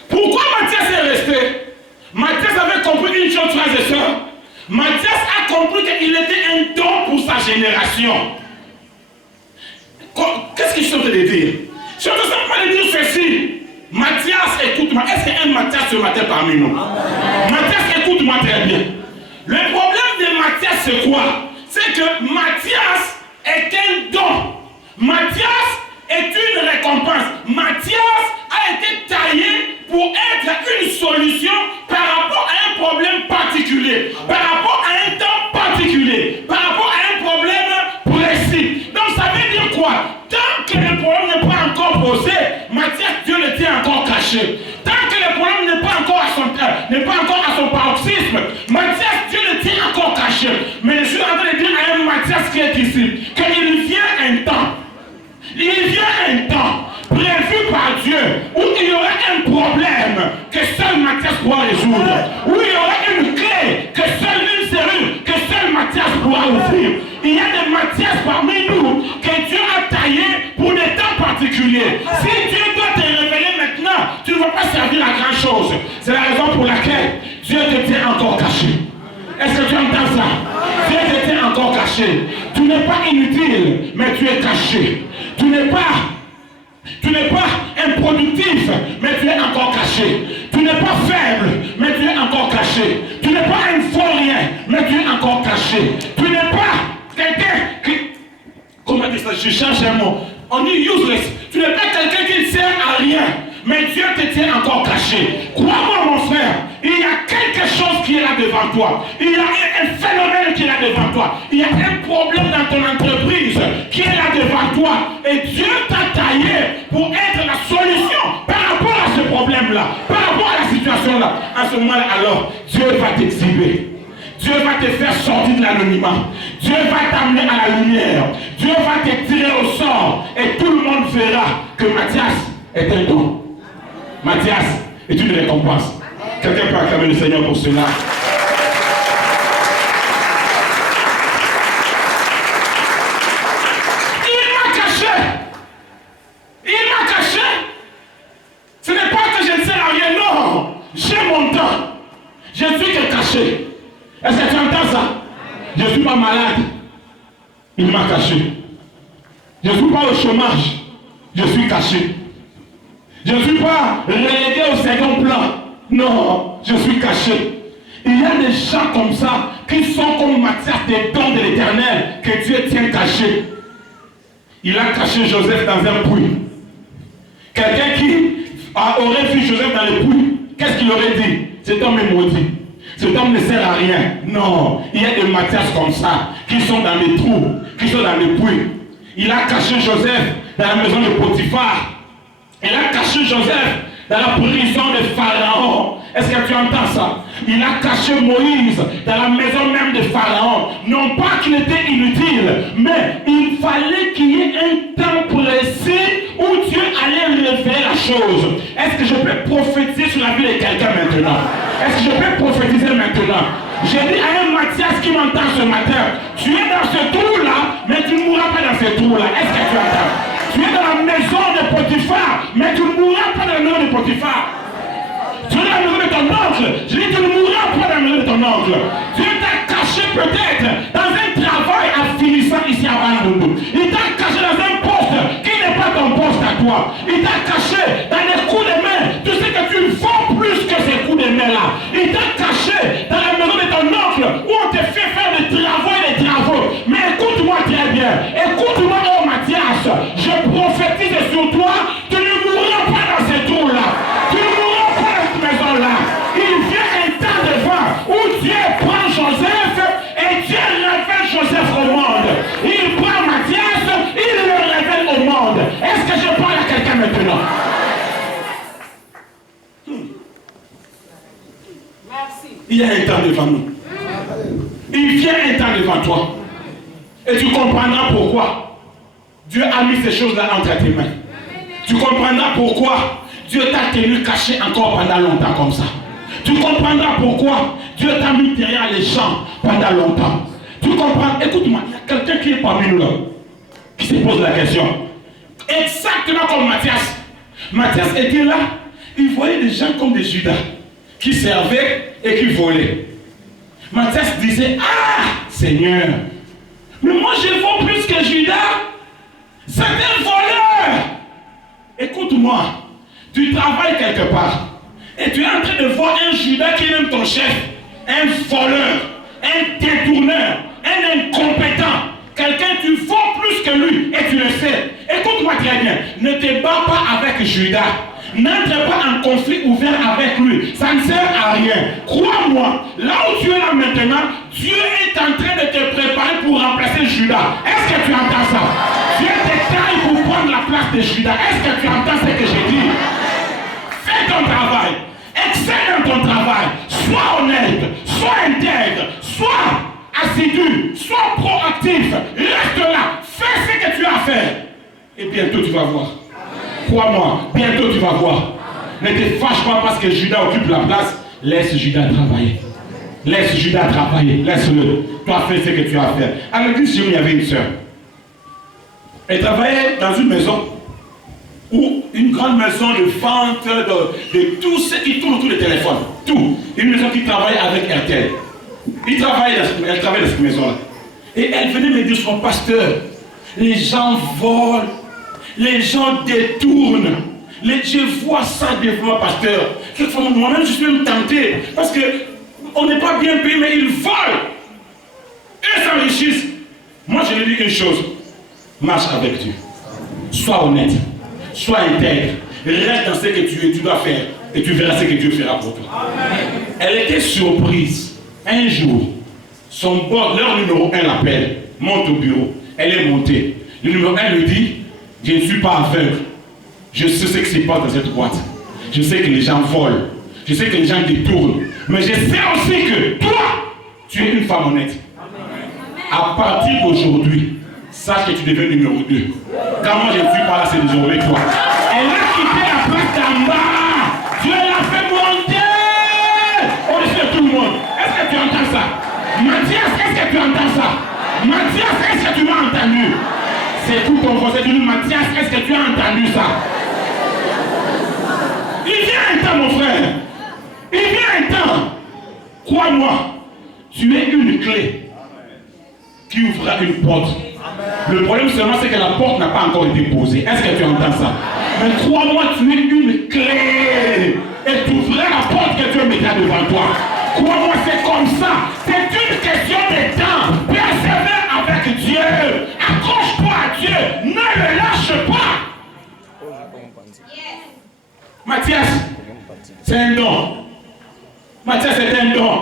Pourquoi Matthias est resté? Matthias avait compris une chose, frères et sœurs. Matthias a compris qu'il était un don pour sa génération. Qu'est-ce qu'il sont de dire? Je suis en train de dire ceci. Matthias, écoute-moi. Est-ce qu'il y a un Matthias ce matin parmi nous? Matthias, écoute-moi très bien. Le problème de Matthias, c'est quoi? C'est que Matthias est un don. Matthias est une récompense. Matthias a été taillé pour être une solution par rapport problème n'est pas encore à son paroxysme. Matthias, Dieu le tient encore caché. Mais je suis en train de dire à un Matthias qui est ici qu'il vient un temps. Il vient un temps prévu par Dieu où il y aura un problème que seul Matthias pourra résoudre. Où il y aura une clé que seule une serrure que seul Matthias pourra ouvrir. Il y a des Matthias parmi nous que Dieu a taillés pour des temps particuliers. Si Dieu doit te révéler maintenant, tu ne vas pas servir à grand chose. C'est la raison pour laquelle Dieu te tient encore caché. Est-ce que tu entends ça? Dieu te tient encore caché. Tu n'es pas inutile, mais tu es caché. Tu n'es pas improductif, mais tu es encore caché. Tu n'es pas faible, mais tu es encore caché. Tu n'es pas un faux rien, mais tu es encore caché. Tu n'es pas quelqu'un qui... Comment dire ça? Je cherche un mot. On dit useless. Tu n'es pas quelqu'un qui ne sert à rien, mais Dieu te tient encore caché. Crois-moi mon frère, il y a quelque chose qui est là devant toi. Il y a un phénomène qui est là devant toi. Il y a un problème dans ton entreprise qui est là devant toi. Et Dieu t'a taillé pour être la solution par rapport à ce problème-là, par rapport à la situation-là. À ce moment-là, alors, Dieu va t'exhiber. Dieu va te faire sortir de l'anonymat. Dieu va t'amener à la lumière. Dieu va te tirer au sort. Et tout le monde verra que Matthias est un don. Matthias est une récompense. Quelqu'un peut acclamer le Seigneur pour cela. Il m'a caché. Il m'a caché. Ce n'est pas que je ne sers à rien, non. J'ai mon temps. Je suis que caché. Est-ce que tu entends ça? Je ne suis pas malade. Il m'a caché. Je ne suis pas au chômage. Je suis caché. Je ne suis pas relégué au second plan. Non, je suis caché. Il y a des gens comme ça qui sont comme Matthias, des dons de l'Éternel que Dieu tient cachés. Il a caché Joseph dans un puits. Quelqu'un qui aurait vu Joseph dans le puits, qu'est-ce qu'il aurait dit? Cet homme est maudit. Cet homme ne sert à rien. Non, il y a des Matthias comme ça qui sont dans les trous, qui sont dans les puits. Il a caché Joseph dans la maison de Potiphar. Il a caché Joseph dans la prison de Pharaon. Est-ce que tu entends ça? Il a caché Moïse dans la maison même de Pharaon. Non pas qu'il était inutile, mais il fallait qu'il y ait un temps précis où Dieu allait révéler la chose. Est-ce que je peux prophétiser sur la vie de quelqu'un maintenant? Est-ce que je peux prophétiser maintenant? J'ai dit à un Matthias qui m'entend ce matin, tu es dans ce trou-là, mais tu ne mourras pas dans ce trou-là. Est-ce que tu entends? Tu es dans la maison de Potiphar, mais tu ne mourras pas dans la maison de Potiphar. Tu es dans la maison de ton oncle. Je dis, tu ne mourras pas dans la maison de ton oncle. Dieu t'a caché peut-être dans un travail affinissant ici à Bandundu. Il t'a caché dans un poste qui n'est pas ton poste à toi. Il t'a caché dans les coups de main. Tu sais que tu vaux plus que ces coups de main-là. Il t'a caché dans la maison de ton oncle où on te fait faire des travaux et des travaux. Mais écoute-moi très bien. Écoute-moi, oh Matthias. Je prophétise sur toi. Tu ne mourras pas dans ces trous-là. Tu ne mourras pas dans cette maison-là. Il vient un temps devant où Dieu prend Joseph et Dieu révèle Joseph au monde. Il prend Matthias, il le révèle au monde. Est-ce que je parle à quelqu'un maintenant? Il y a un temps devant nous. Il vient un temps devant toi. Et tu comprendras pourquoi Dieu a mis ces choses-là entre tes mains. Tu comprendras pourquoi Dieu t'a tenu caché encore pendant longtemps comme ça. Tu comprendras pourquoi Dieu t'a mis derrière les champs pendant longtemps. Tu comprends? Écoute-moi, il y a quelqu'un qui est parmi nous là, qui se pose la question. Exactement comme Matthias. Matthias était là, il voyait des gens comme des Judas qui servaient et qui volaient. Matthias disait, ah Seigneur, mais moi je vaux plus que Judas. C'est un voleur. Écoute-moi, tu travailles quelque part et tu es en train de voir un Judas qui est même ton chef, un voleur, un détourneur, un incompétent, quelqu'un tu vaux plus que lui et tu le sais. Écoute-moi très bien, ne te bats pas avec Judas. N'entre pas en conflit ouvert avec lui. Ça ne sert à rien. Crois-moi, là où tu es là maintenant, Dieu est en train de te préparer pour remplacer Judas. Est-ce que tu entends ça? Dieu te taille pour prendre la place de Judas. Est-ce que tu entends ce que je dis? Fais ton travail. sois honnête, sois intègre, sois assidu, sois proactif, reste là, fais ce que tu as à faire. Et bientôt tu vas voir. Crois-moi, bientôt tu vas voir. Ne te fâche pas parce que Judas occupe la place. Laisse Judas travailler. Laisse Judas travailler. Laisse-le. Toi, fais ce que tu as à faire. À l'église, il y avait une sœur. Elle travaillait dans une maison ou une grande maison de vente de tout ce qui tourne autour du téléphone. Tout. Une maison qui travaille avec RTL. Elle travaille dans cette maison-là. Et elle venait me dire, son pasteur, les gens volent, les gens détournent. Je vois ça des fois, pasteur. Quelquefois, moi-même, je suis même tenté. Parce qu'on n'est pas bien payé, mais ils volent. Ils s'enrichissent. Moi, je lui dis une chose. Marche avec Dieu. Sois honnête. Sois intègre. Reste dans ce que tu dois faire. Et tu verras ce que Dieu fera pour toi. Amen. Elle était surprise. Un jour, leur numéro 1 l'appelle. Monte au bureau. Elle est montée. Le numéro 1 lui dit, je ne suis pas aveugle. Je sais ce qui se passe dans cette boîte. Je sais que les gens volent. Je sais que les gens détournent. Mais je sais aussi que toi, tu es une femme honnête. À partir d'aujourd'hui, sache que tu deviens numéro 2. Quand moi je ne suis pas là, c'est désormais toi. Elle a quitté la place d'en bas. Dieu l'a fait monter au-dessus de tout le monde. Est-ce que tu entends ça? Mathias, est-ce que tu entends ça? Mathias, est-ce que tu m'as entendu? C'est tout ton conseil. Tu dis, Mathias, est-ce que tu as entendu ça? Il vient un temps, mon frère. Il vient un temps. Crois-moi, tu es une clé qui ouvrira une porte. Le problème seulement, c'est que la porte n'a pas encore été posée. Est-ce que tu entends ça? Mais crois-moi, tu es une clé. Et tu ouvriras la porte que Dieu mettra devant toi. Crois-moi, c'est comme ça. C'est une question de temps. Persévère avec Dieu. Accroche-toi à Dieu. Ne le lâche pas. Mathias, c'est un don. Mathias, c'est un don.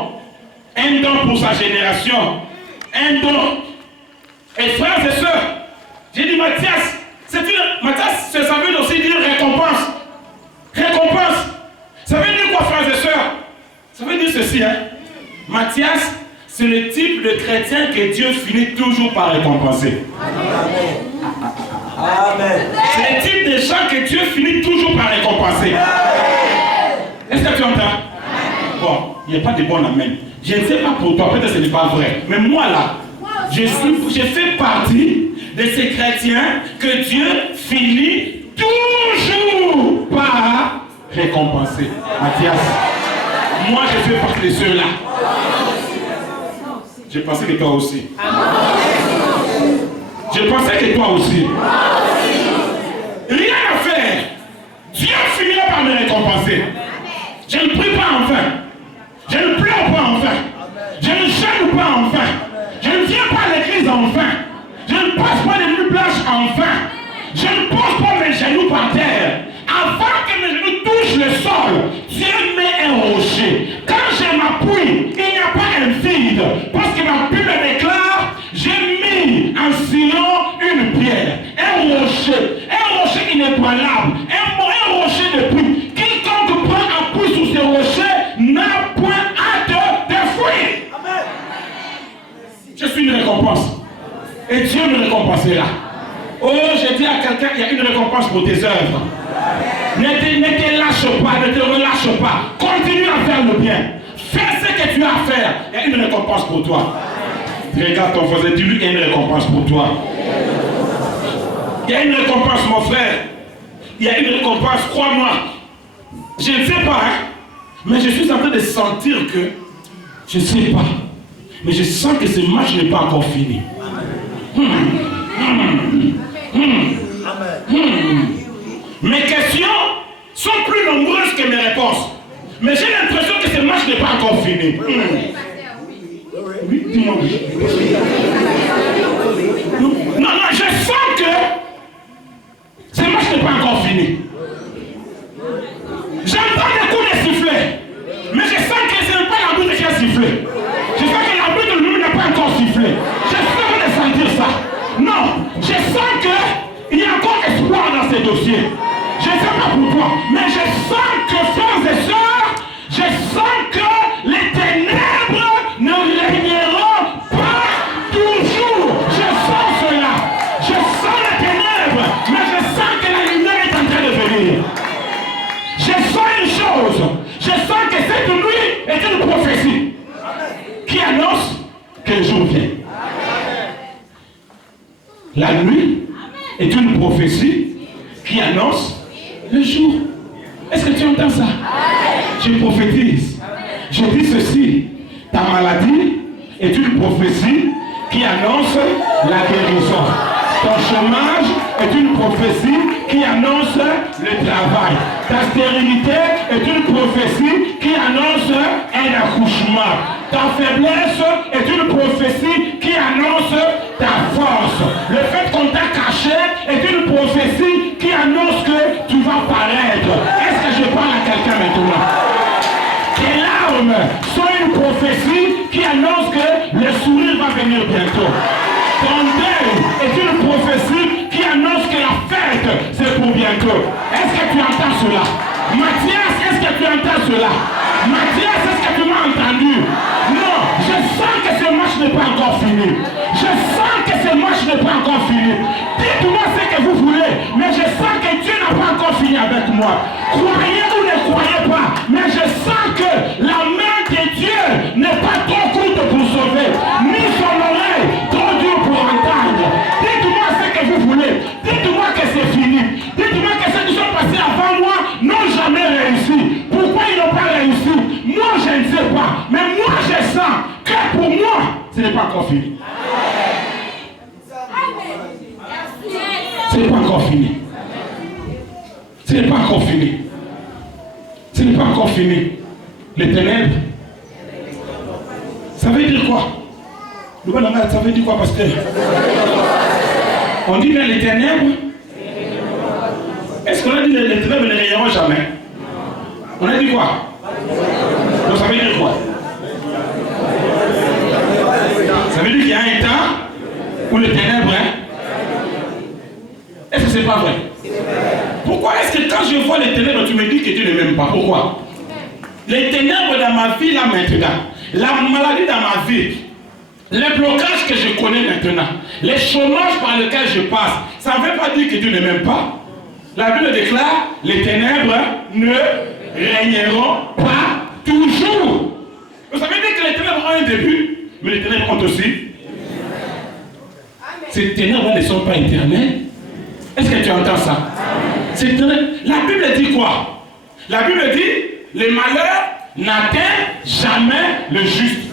Un don pour sa génération. Un don. Et frères et sœurs, j'ai dit Mathias, Mathias, ça veut aussi dire récompense. Récompense. Ça veut dire quoi, frères et sœurs? Ça veut dire ceci, hein. Mathias, c'est le type de chrétien que Dieu finit toujours par récompenser. Amen. Amen. C'est le type de gens que Dieu finit toujours par récompenser. Est-ce que tu entends? Bon, il n'y a pas de bon amen. Je ne sais pas pour toi, peut-être que ce n'est pas vrai. Mais moi là, je fais partie de ces chrétiens que Dieu finit toujours par récompenser. Mathias, moi je fais partie de ceux-là. Je pensais que toi aussi. Je pensais que toi aussi. Rien à faire. Dieu finira par me récompenser. Je ne prie pas en vain. Je ne pleure pas en vain. Je ne jeûne pas en vain. Je ne viens pas à l'église en vain. Je ne passe pas les nuits blanches en vain. Je ne pose pas mes genoux par terre. Avant que mes genoux touchent le sol, Dieu met un rocher. Quand je m'appuie, il n'y a pas un vide. Parce que ma Bible déclare, j'ai mis en Sion une pierre, un rocher inébranlable, un rocher de pluie. Quiconque prend appui sur ce rocher n'a point hâte de fuir. Je suis une récompense. Et Dieu me récompensera. Oh, je dis à quelqu'un, il y a une récompense pour tes œuvres. Ne te lâche pas, ne te relâche pas. Continue à faire le bien. Fais ce que tu as à faire. Il y a une récompense pour toi. Regarde ton voisin, dis-lui, il y a une récompense pour toi. Il y a une récompense, mon frère. Il y a une récompense, crois-moi. Je ne sais pas, hein, mais je suis en train de sentir que, je ne sais pas, mais je sens que ce match n'est pas encore fini. Mes questions sont plus nombreuses que mes réponses. Mais j'ai l'impression que ce match n'est pas encore fini. Oui, dis-moi oui. Non, je sens que ce match n'est pas encore fini. J'entends des coups de sifflet. Mais je sens que ce n'est pas l'arbitre qui a sifflé. Je sens que l'arbitre lui n'a pas encore sifflé. Je suis de sentir ça. Non, je sens qu'il y a encore espoir dans ces dossiers. Je ne sais pas pourquoi, mais je sens que, frères et sœurs, je sens que les le jour vient. La nuit est une prophétie qui annonce le jour. Est-ce que tu entends ça? Je prophétise. Je dis ceci. Ta maladie est une prophétie qui annonce la guérison. Ton chômage est une prophétie qui annonce le travail. Ta stérilité est une prophétie qui annonce un accouchement. Ta faiblesse est une prophétie qui annonce ta force. Le fait qu'on t'a caché est une prophétie qui annonce que tu vas paraître. Est-ce que je parle à quelqu'un maintenant? Tes larmes sont une prophétie qui annonce que le sourire va venir bientôt. Ton deuil est une prophétie qui annonce que la fête, c'est pour bientôt. Est-ce que tu entends cela? Mathias, est-ce que tu entends cela? Mathias, est-ce que tu m'as entendu? Non, je sens que ce match n'est pas encore fini. Je sens que ce match n'est pas encore fini. Dites-moi ce que vous voulez, mais je sens que Dieu n'a pas encore fini avec moi. Croyez ou ne croyez pas, mais je sens que la main de Dieu n'est pas trop courte pour sauver, ni son oreille trop dure pour entendre. Dites-moi ce que vous voulez. Dites-moi que c'est fini. Dites-moi que ceux qui sont passés avant moi n'ont jamais réussi. Pourquoi ils n'ont pas réussi? Moi, je ne sais pas. Mais moi, je sens que pour moi, ce n'est pas encore fini. Ce n'est pas encore fini. Ce n'est pas encore fini. Ce n'est pas encore fini. Les ténèbres. Ça veut dire quoi? Ça veut dire quoi, pasteur? On dit bien les ténèbres. Est-ce qu'on a dit les ténèbres ne rayeront jamais? On a dit quoi? Donc ça veut dire quoi? Ça veut dire qu'il y a un temps où les ténèbres, est-ce que c'est pas vrai? Pourquoi est-ce que quand je vois les ténèbres, tu me dis que tu ne m'aimes pas? Pourquoi? Les ténèbres dans ma vie là maintenant, la maladie dans ma vie, les blocages que je connais maintenant, les chômages par lesquels je passe, ça ne veut pas dire que Dieu ne m'aime pas. La Bible déclare, les ténèbres ne régneront pas toujours. Vous savez dire que les ténèbres ont un début, mais les ténèbres ont aussi. Ces ténèbres ne sont pas éternelles. Est-ce que tu entends ça? La Bible dit quoi? La Bible dit, les malheurs n'atteignent jamais le juste.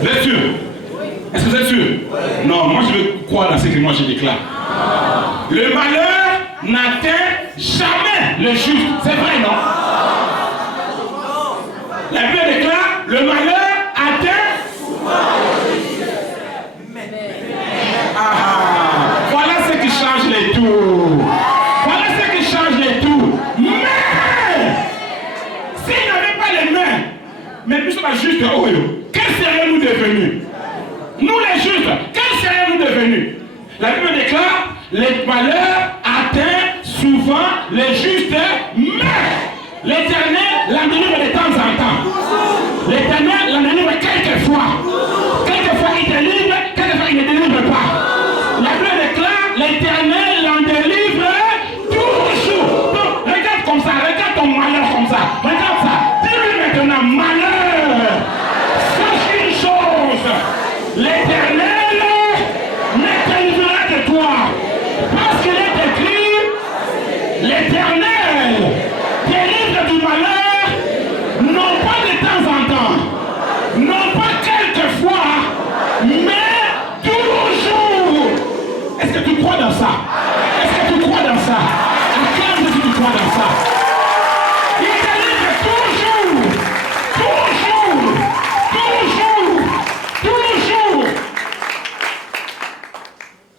Vous êtes sûr? Est-ce que vous êtes sûr? Non, moi je veux croire dans ce que moi je déclare. Le malheur n'atteint jamais le juste. C'est vrai, non? La Bible déclare, le malheur atteint souvent le juste. Voilà ce qui change les tours. Voilà ce qui change les tours. Mais, s'il n'y avait pas les mains, mais nous sommes juste, oh yo, quels serions-nous devenus? Nous les justes, quels serions-nous devenus? La Bible déclare, les malheurs atteignent souvent les justes, mais l'Éternel l'en délivre de temps en temps. L'Éternel l'en délivre quelquefois. Quelquefois il délivre, quelquefois il ne délivre pas. La Bible déclare, l'Éternel l'en délivre toujours. Donc, regarde comme ça, regarde ton malheur comme ça. Regarde ça. Dis-lui maintenant, malheur. Sache une chose. L'Éternel ne délivrera de toi. Parce qu'il est écrit, l'Éternel délivre du malheur, non pas de temps en temps, non pas quelquefois, mais toujours. Est-ce que tu crois dans ça? Est-ce que tu crois dans ça? À quel moment tu crois dans ça? Il délivre toujours, toujours, toujours, toujours.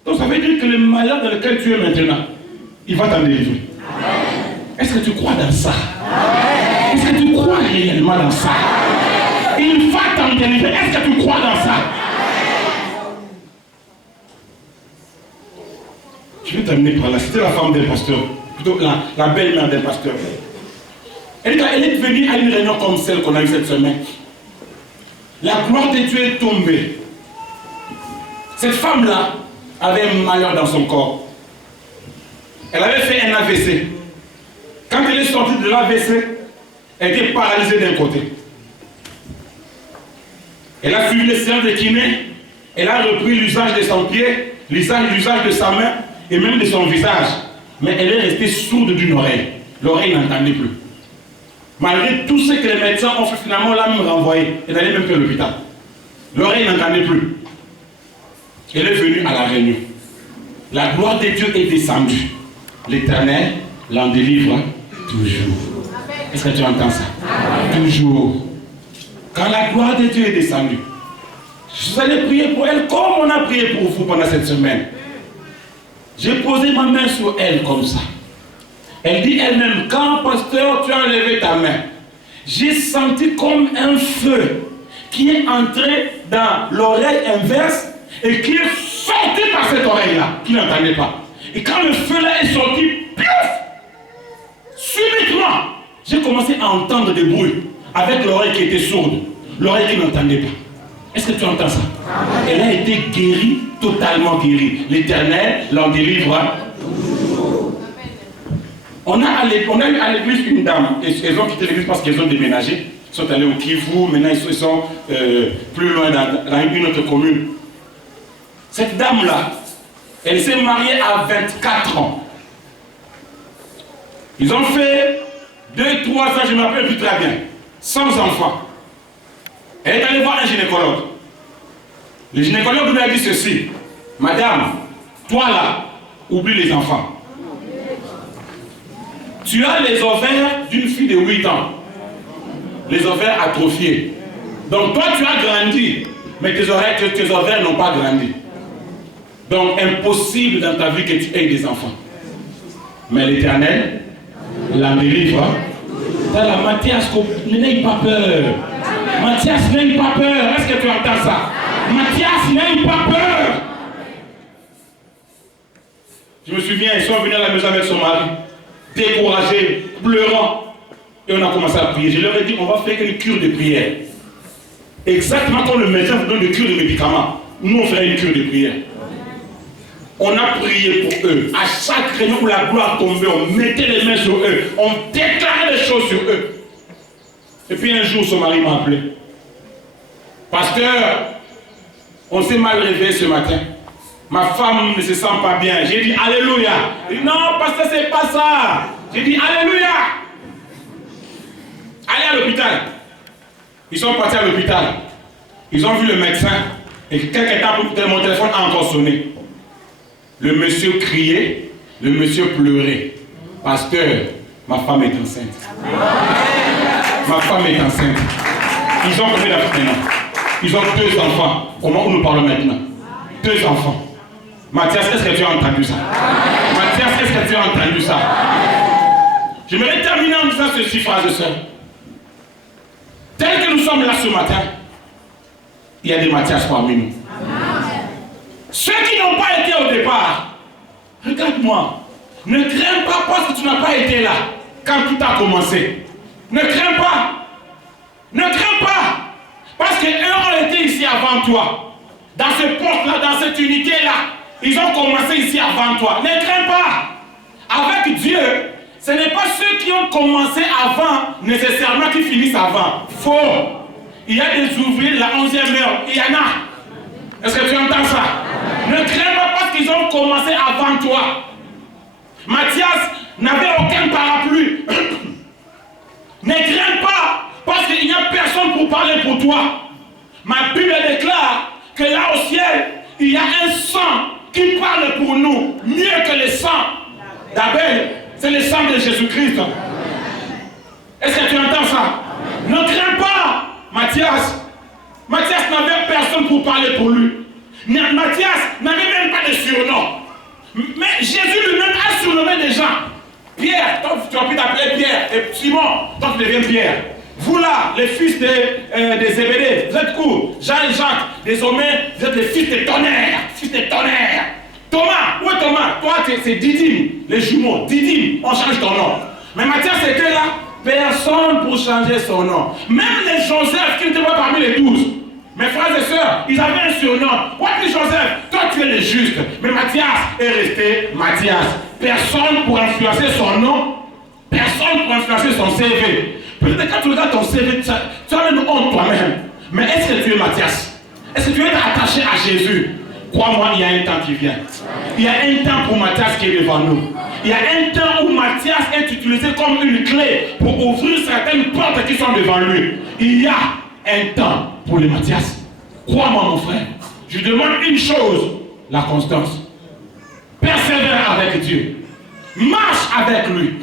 Donc ça veut dire que le malheur dans lequel tu es maintenant, il va t'en délivrer. Est-ce que tu crois dans ça? Est-ce que tu crois réellement dans ça? Il va t'en délivrer. Est-ce que tu crois dans ça? Je vais terminer par là. C'était la femme d'un pasteur, plutôt la belle-mère d'un pasteur. Elle est venue à une réunion comme celle qu'on a eue cette semaine. La gloire de Dieu est tombée. Cette femme-là avait un malheur dans son corps. Elle avait fait un AVC. Quand elle est sortie de l'AVC, elle était paralysée d'un côté. Elle a suivi les séances de kiné. Elle a repris l'usage de son pied, l'usage de sa main et même de son visage. Mais elle est restée sourde d'une oreille. L'oreille n'entendait plus. Malgré tout ce que les médecins ont fait, finalement, l'a même renvoyée. Elle n'allait même plus à l'hôpital. L'oreille n'entendait plus. Elle est venue à la réunion. La gloire de Dieu est descendue. L'Éternel l'en délivre toujours. Est-ce que tu entends ça? Toujours. Quand la gloire de Dieu est descendue, vous allez prier pour elle comme on a prié pour vous pendant cette semaine. J'ai posé ma main sur elle comme ça. Elle dit elle-même, quand pasteur tu as enlevé ta main, j'ai senti comme un feu qui est entré dans l'oreille inverse et qui est sorti par cette oreille-là, qui n'entendait pas. Et quand le feu-là est sorti, piouf, subitement, j'ai commencé à entendre des bruits avec l'oreille qui était sourde, l'oreille qui n'entendait pas. Est-ce que tu entends ça? Elle a été guérie, totalement guérie. L'Éternel l'en délivre. On a eu à l'église une dame, elles ont quitté l'église parce qu'elles ont déménagé. Ils sont allés au Kivu, maintenant ils sont plus loin dans une autre commune. Cette dame-là, elle s'est mariée à 24 ans. Ils ont fait 2-3 ans, je ne me rappelle plus très bien, sans enfant. Elle est allée voir un gynécologue. Le gynécologue lui a dit ceci: Madame, toi là, oublie les enfants. Tu as les ovaires d'une fille de 8 ans. Les ovaires atrophiés. Donc toi tu as grandi, mais tes ovaires n'ont pas grandi. Donc impossible dans ta vie que tu aies des enfants. Mais l'Éternel la délivre. Dans la Mathias, n'aie pas peur. Mathias, n'aie pas peur. Est-ce que tu entends ça? Mathias, n'aie pas peur. Je me souviens, ils sont venus à la maison avec son mari, découragés, pleurant. Et on a commencé à prier. Je leur ai dit, on va faire une cure de prière. Exactement comme le médecin vous donne une cure de médicaments. Nous, on fait une cure de prière. On a prié pour eux. À chaque réunion où la gloire tombait, on mettait les mains sur eux. On déclarait des choses sur eux. Et puis un jour, son mari m'a appelé. Pasteur, on s'est mal réveillé ce matin. Ma femme ne se sent pas bien. J'ai dit Alléluia. Il dit non, pasteur, c'est pas ça. J'ai dit Alléluia. Allez à l'hôpital. Ils sont partis à l'hôpital. Ils ont vu le médecin. Et quelques temps, mon téléphone a encore sonné. Le monsieur criait, le monsieur pleurait. Pasteur, ma femme est enceinte. Ma femme est enceinte. Ils ont combien d'enfants maintenant? Ils ont 2 enfants. Au moment où nous parlons maintenant. 2 enfants. Mathias, est-ce que tu as entendu ça? Mathias, est-ce que tu as entendu ça? J'aimerais terminer en disant ceci, frères et sœurs. Tel que nous sommes là ce matin, il y a des Mathias parmi nous. Ceux qui n'ont pas été au départ, regarde-moi, ne crains pas parce que tu n'as pas été là quand tout a commencé. Ne crains pas. Ne crains pas. Parce qu'eux ont été ici avant toi. Dans ce poste-là, dans cette unité-là, ils ont commencé ici avant toi. Ne crains pas. Avec Dieu, ce n'est pas ceux qui ont commencé avant nécessairement qui finissent avant. Faux. Il y a des ouvriers de la 11e heure. Il y en a. Est-ce que tu entends ça? Ne crains pas parce qu'ils ont commencé avant toi. Mathias n'avait aucun parapluie. Ne crains pas parce qu'il n'y a personne pour parler pour toi. Ma Bible déclare que là au ciel, il y a un sang qui parle pour nous mieux que le sang d'Abel. C'est le sang de Jésus-Christ. Est-ce que tu entends ça? Ne crains pas, Mathias. Mathias n'avait personne pour parler pour lui. Mathias n'avait même pas de surnom. Mais Jésus lui-même a surnommé des gens. Pierre, toi tu as pu t'appeler Pierre. Et Simon, toi tu deviens Pierre. Vous là, les fils des Zébédée, vous êtes où? Jean et Jacques, désormais, vous êtes les fils de tonnerre. Fils de tonnerre. Thomas, où est Thomas? Toi c'est Didyme, les jumeaux. Didyme, on change ton nom. Mais Mathias était là. Personne pour changer son nom. Même les Joseph qui n'étaient pas parmi les 12. Mes frères et sœurs, ils avaient un surnom. Quoi que Joseph, toi tu es le juste. Mais Mathias est resté Mathias. Personne pour influencer son nom. Personne pour influencer son CV. Peut-être quand tu regardes ton CV, tu as même honte toi-même. Mais est-ce que tu es Mathias? Est-ce que tu es attaché à Jésus? Crois-moi, il y a un temps qui vient. Il y a un temps pour Mathias qui est devant nous. Il y a un temps où Mathias est utilisé comme une clé pour ouvrir certaines portes qui sont devant lui. Il y a un temps pour les Mathias. Crois-moi, mon frère. Je demande une chose, la constance. Persévère avec Dieu. Marche avec lui.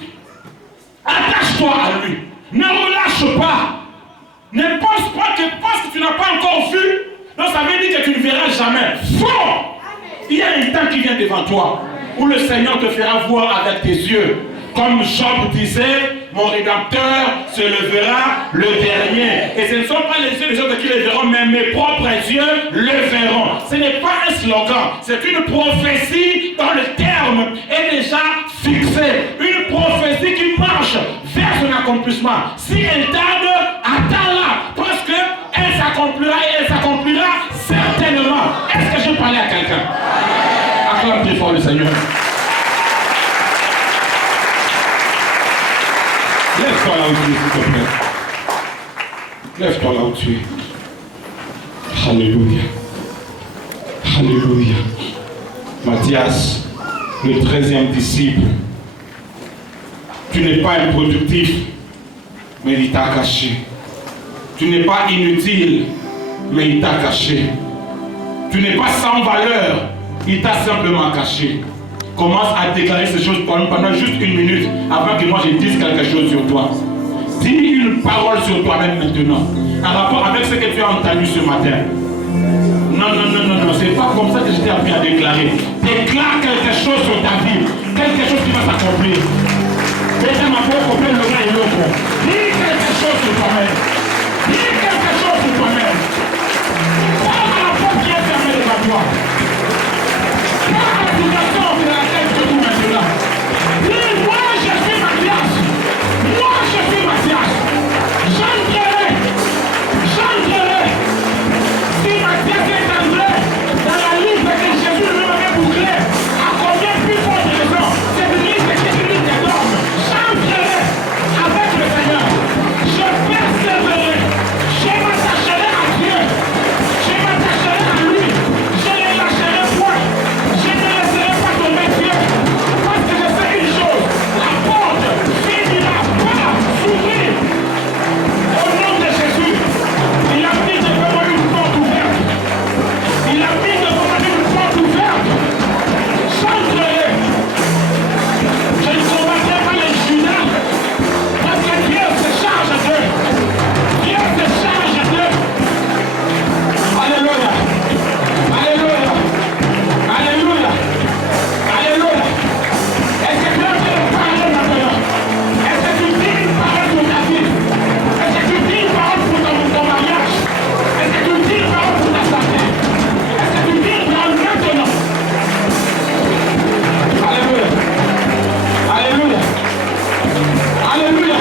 Attache-toi à lui. Ne relâche pas. Ne pense pas que parce que tu n'as pas encore vu, donc ça veut dire que tu ne verras jamais. Faux! Il y a un temps qui vient devant toi où le Seigneur te fera voir avec tes yeux. Comme Job disait, mon Rédempteur se levera le dernier. Et ce ne sont pas les yeux des autres qui le verront, mais mes propres yeux le verront. Ce n'est pas un slogan, c'est une prophétie dont le terme est déjà fixé. Une prophétie qui marche vers son accomplissement. Si elle tarde, attends-la, parce qu'elle s'accomplira et elle s'accomplira certainement. Est-ce que je parlais à quelqu'un? Acclame très fort le Seigneur. Lève-toi là où tu es, s'il te plaît. Lève-toi là où tu es. Alléluia. Alléluia. Matthias, le 13e disciple. Tu n'es pas improductif, mais il t'a caché. Tu n'es pas inutile, mais il t'a caché. Tu n'es pas sans valeur, il t'a simplement caché. Commence à déclarer ces choses pendant juste une minute avant que moi je dise quelque chose sur toi. Dis une parole sur toi-même maintenant, en rapport avec ce que tu as entendu ce matin. Non, c'est pas comme ça que je t'ai appris à déclarer. Déclare quelque chose sur ta vie, quelque chose qui va s'accomplir. Dis quelque chose sur toi-même. Dis quelque chose sur toi-même. Parle à la porte qui est fermée devant toi. Parle à la situation dans laquelle tu te trouves maintenant. Dis, moi je suis Mathias. Moi je suis Mathias. J'entrerai. Si Mathias est entré dans la liste que Jésus lui avait bouclée, à combien plus forte raison, cette liste est écrite des hommes. J'entrerai avec le Seigneur. Je persévérerai. Je m'attacherai à Dieu. Je m'attacherai à lui. Je ne lâcherai point. Je ne laisserai pas tomber Dieu. Parce que je sais une chose. La porte finira par s'ouvrir. Au nom de Jésus. Il a mis devant moi une porte ouverte. Il a mis devant moi une porte ouverte. J'entrerai. Je ne combattrai pas les Judas. Parce que Dieu se charge d'eux. Dieu se charge d'eux. Alléluia. Alléluia. Alléluia. Alléluia. Est-ce que tu as fait une parole maintenant? Est-ce que tu dis une parole pour ta vie? Est-ce que tu dis une parole pour ton mariage? Est-ce que tu dis une parole pour ta santé? Est-ce que tu dis une parole maintenant? Alléluia. Alléluia. Alléluia.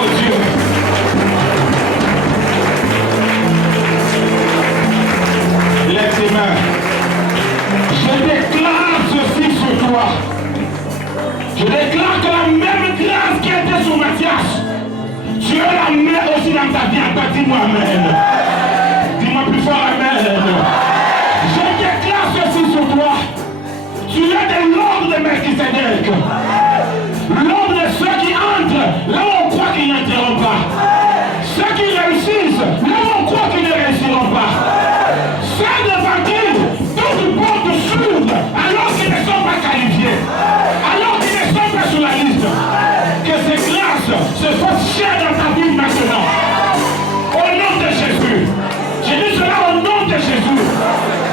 Oh Dieu. Lève tes mains. Je déclare ceci sur toi. Je déclare que la même grâce qui était sur Mathias, Dieu la met aussi dans ta vie. Toi, dis-moi Amen. Dis-moi plus fort Amen. Je déclare ceci sur toi. Tu es de l'ordre de Melchisedec. L'ordre de ceux qui entrent là où on croit qu'ils n'entreront pas. Ceux qui réussissent là où on croit qu'ils ne réussiront pas. Ceux devant qui d'autres portes s'ouvrent alors qu'ils ne sont pas qualifiés. Alors qu'ils ne sont pas sur la liste. Que ces grâces se fassent chères dans ta vie maintenant. Au nom de Jésus. J'ai dit cela au nom de Jésus.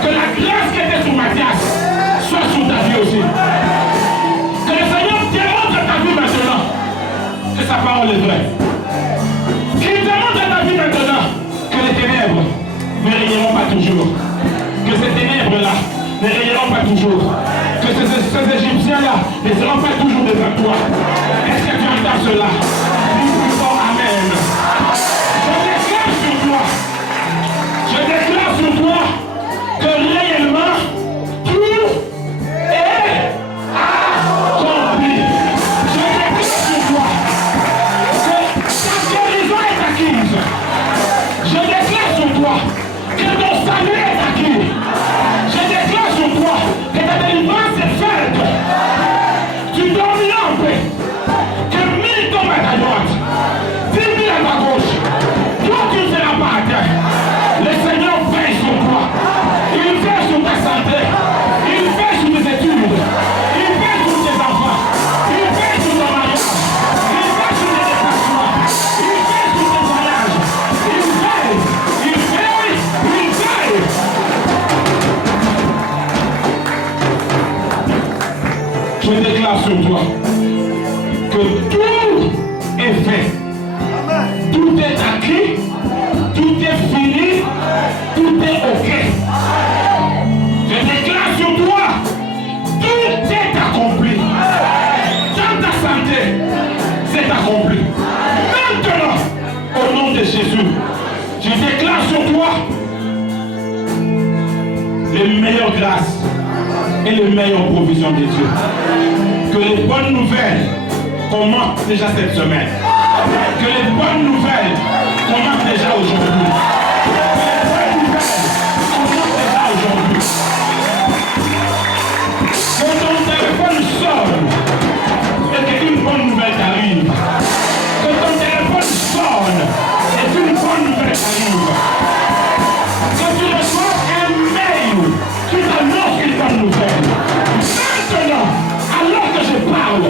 Que la grâce qui était sur Mathias soit sur ta vie aussi. Que le Seigneur démontre ta vie maintenant. Que sa parole est vraie. Qu'il démontre ta vie maintenant. Que les ténèbres ne régneront pas toujours. Que ces ténèbres-là ne régneront pas toujours. Que ces Égyptiens-là ne seront pas toujours devant toi. Est-ce que tu entends cela? Dis plus fort Amen. Je déclare sur toi. Je déclare sur toi que réellement tout est accompli. déclare sur toi que tout est fait. Tout est acquis, tout est fini, tout est ok. Je déclare sur toi, tout est accompli. Dans ta santé, c'est accompli. Maintenant, au nom de Jésus, je déclare sur toi les meilleures grâces et les meilleures provisions de Dieu. Que les bonnes nouvelles commencent déjà cette semaine. Que les bonnes nouvelles commencent déjà aujourd'hui. Que les bonnes nouvelles commencent déjà aujourd'hui. Que ton téléphone sonne et qu'une bonne nouvelle t'arrive. Que ton téléphone sonne et qu'une bonne nouvelle t'arrive. Que tu reçois un mail qui t'annonce une bonne nouvelle. Maintenant, alors que je parle,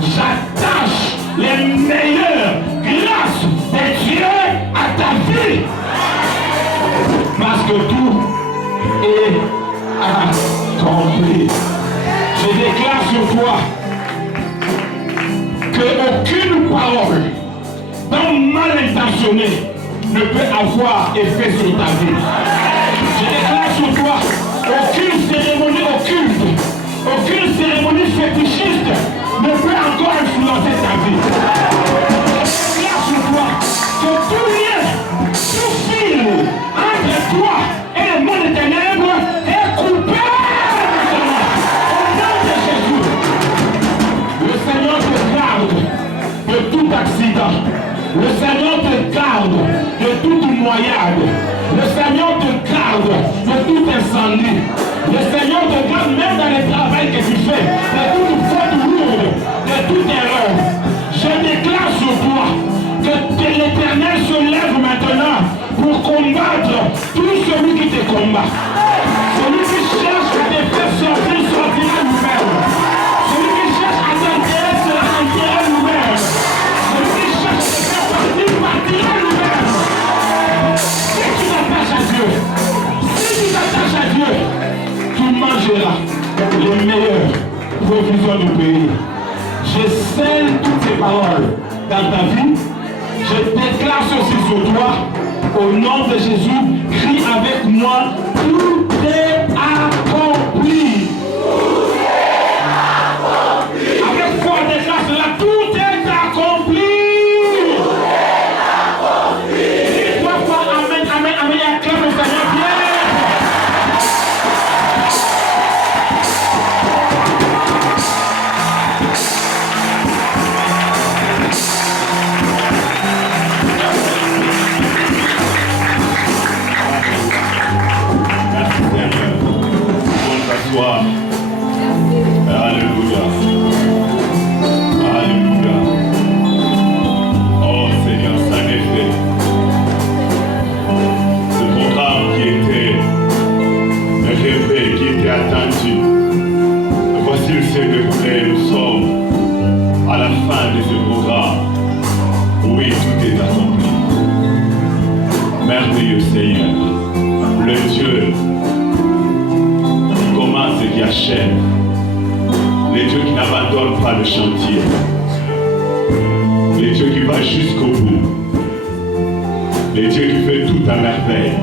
j'attache les meilleures grâces de Dieu à ta vie. Parce que tout est accompli. Je déclare sur toi qu'aucune parole d'un mal intentionné ne peut avoir effet sur ta vie. Je déclare sur toi aucune cérémonie occulte, aucune cérémonie fétichiste ne peut encore influencer ta vie. Je déclare sur toi que tout lien, tout fil entre toi et le monde des ténèbres est coupé maintenant. Au nom de Jésus, le Seigneur te garde de tout accident. Le Seigneur te garde de toute noyade. Le Seigneur te garde de tout incendie. Le Seigneur te garde même dans le travail que tu fais, de toute faute lourde, de toute erreur. Je déclare sur toi que l'Éternel se lève maintenant pour combattre tout celui qui te combat. Celui qui cherche à te faire sortir sortira lui-même. Celui qui cherche à t'enterrer sera enterré lui-même. Celui qui cherche à te faire partir partira lui-même. Si tu t'attaches à Dieu, tu mangeras les meilleures provisions du pays. Je scelle toutes ces paroles dans ta vie. Je déclare ceci sur toi. Au nom de Jésus, crie avec moi, tout est accompli. Tout est accompli. Avec foi, déclare cela, tout est accompli. Tout est accompli. Dis-toi pas, amen, amen, amen, acclame le Seigneur bien. Alléluia. Alléluia. Oh Seigneur, ça en est fait. Ce programme qui était rêvé, qui était attendu. Voici le Seigneur, nous sommes à la fin de ce programme. Oui, tout est accompli. Merveilleux Seigneur, le Dieu qui commence et qui achève. Le Dieu qui n'abandonne pas le chantier. Le Dieu qui va jusqu'au bout. Le Dieu qui fait tout à merveille.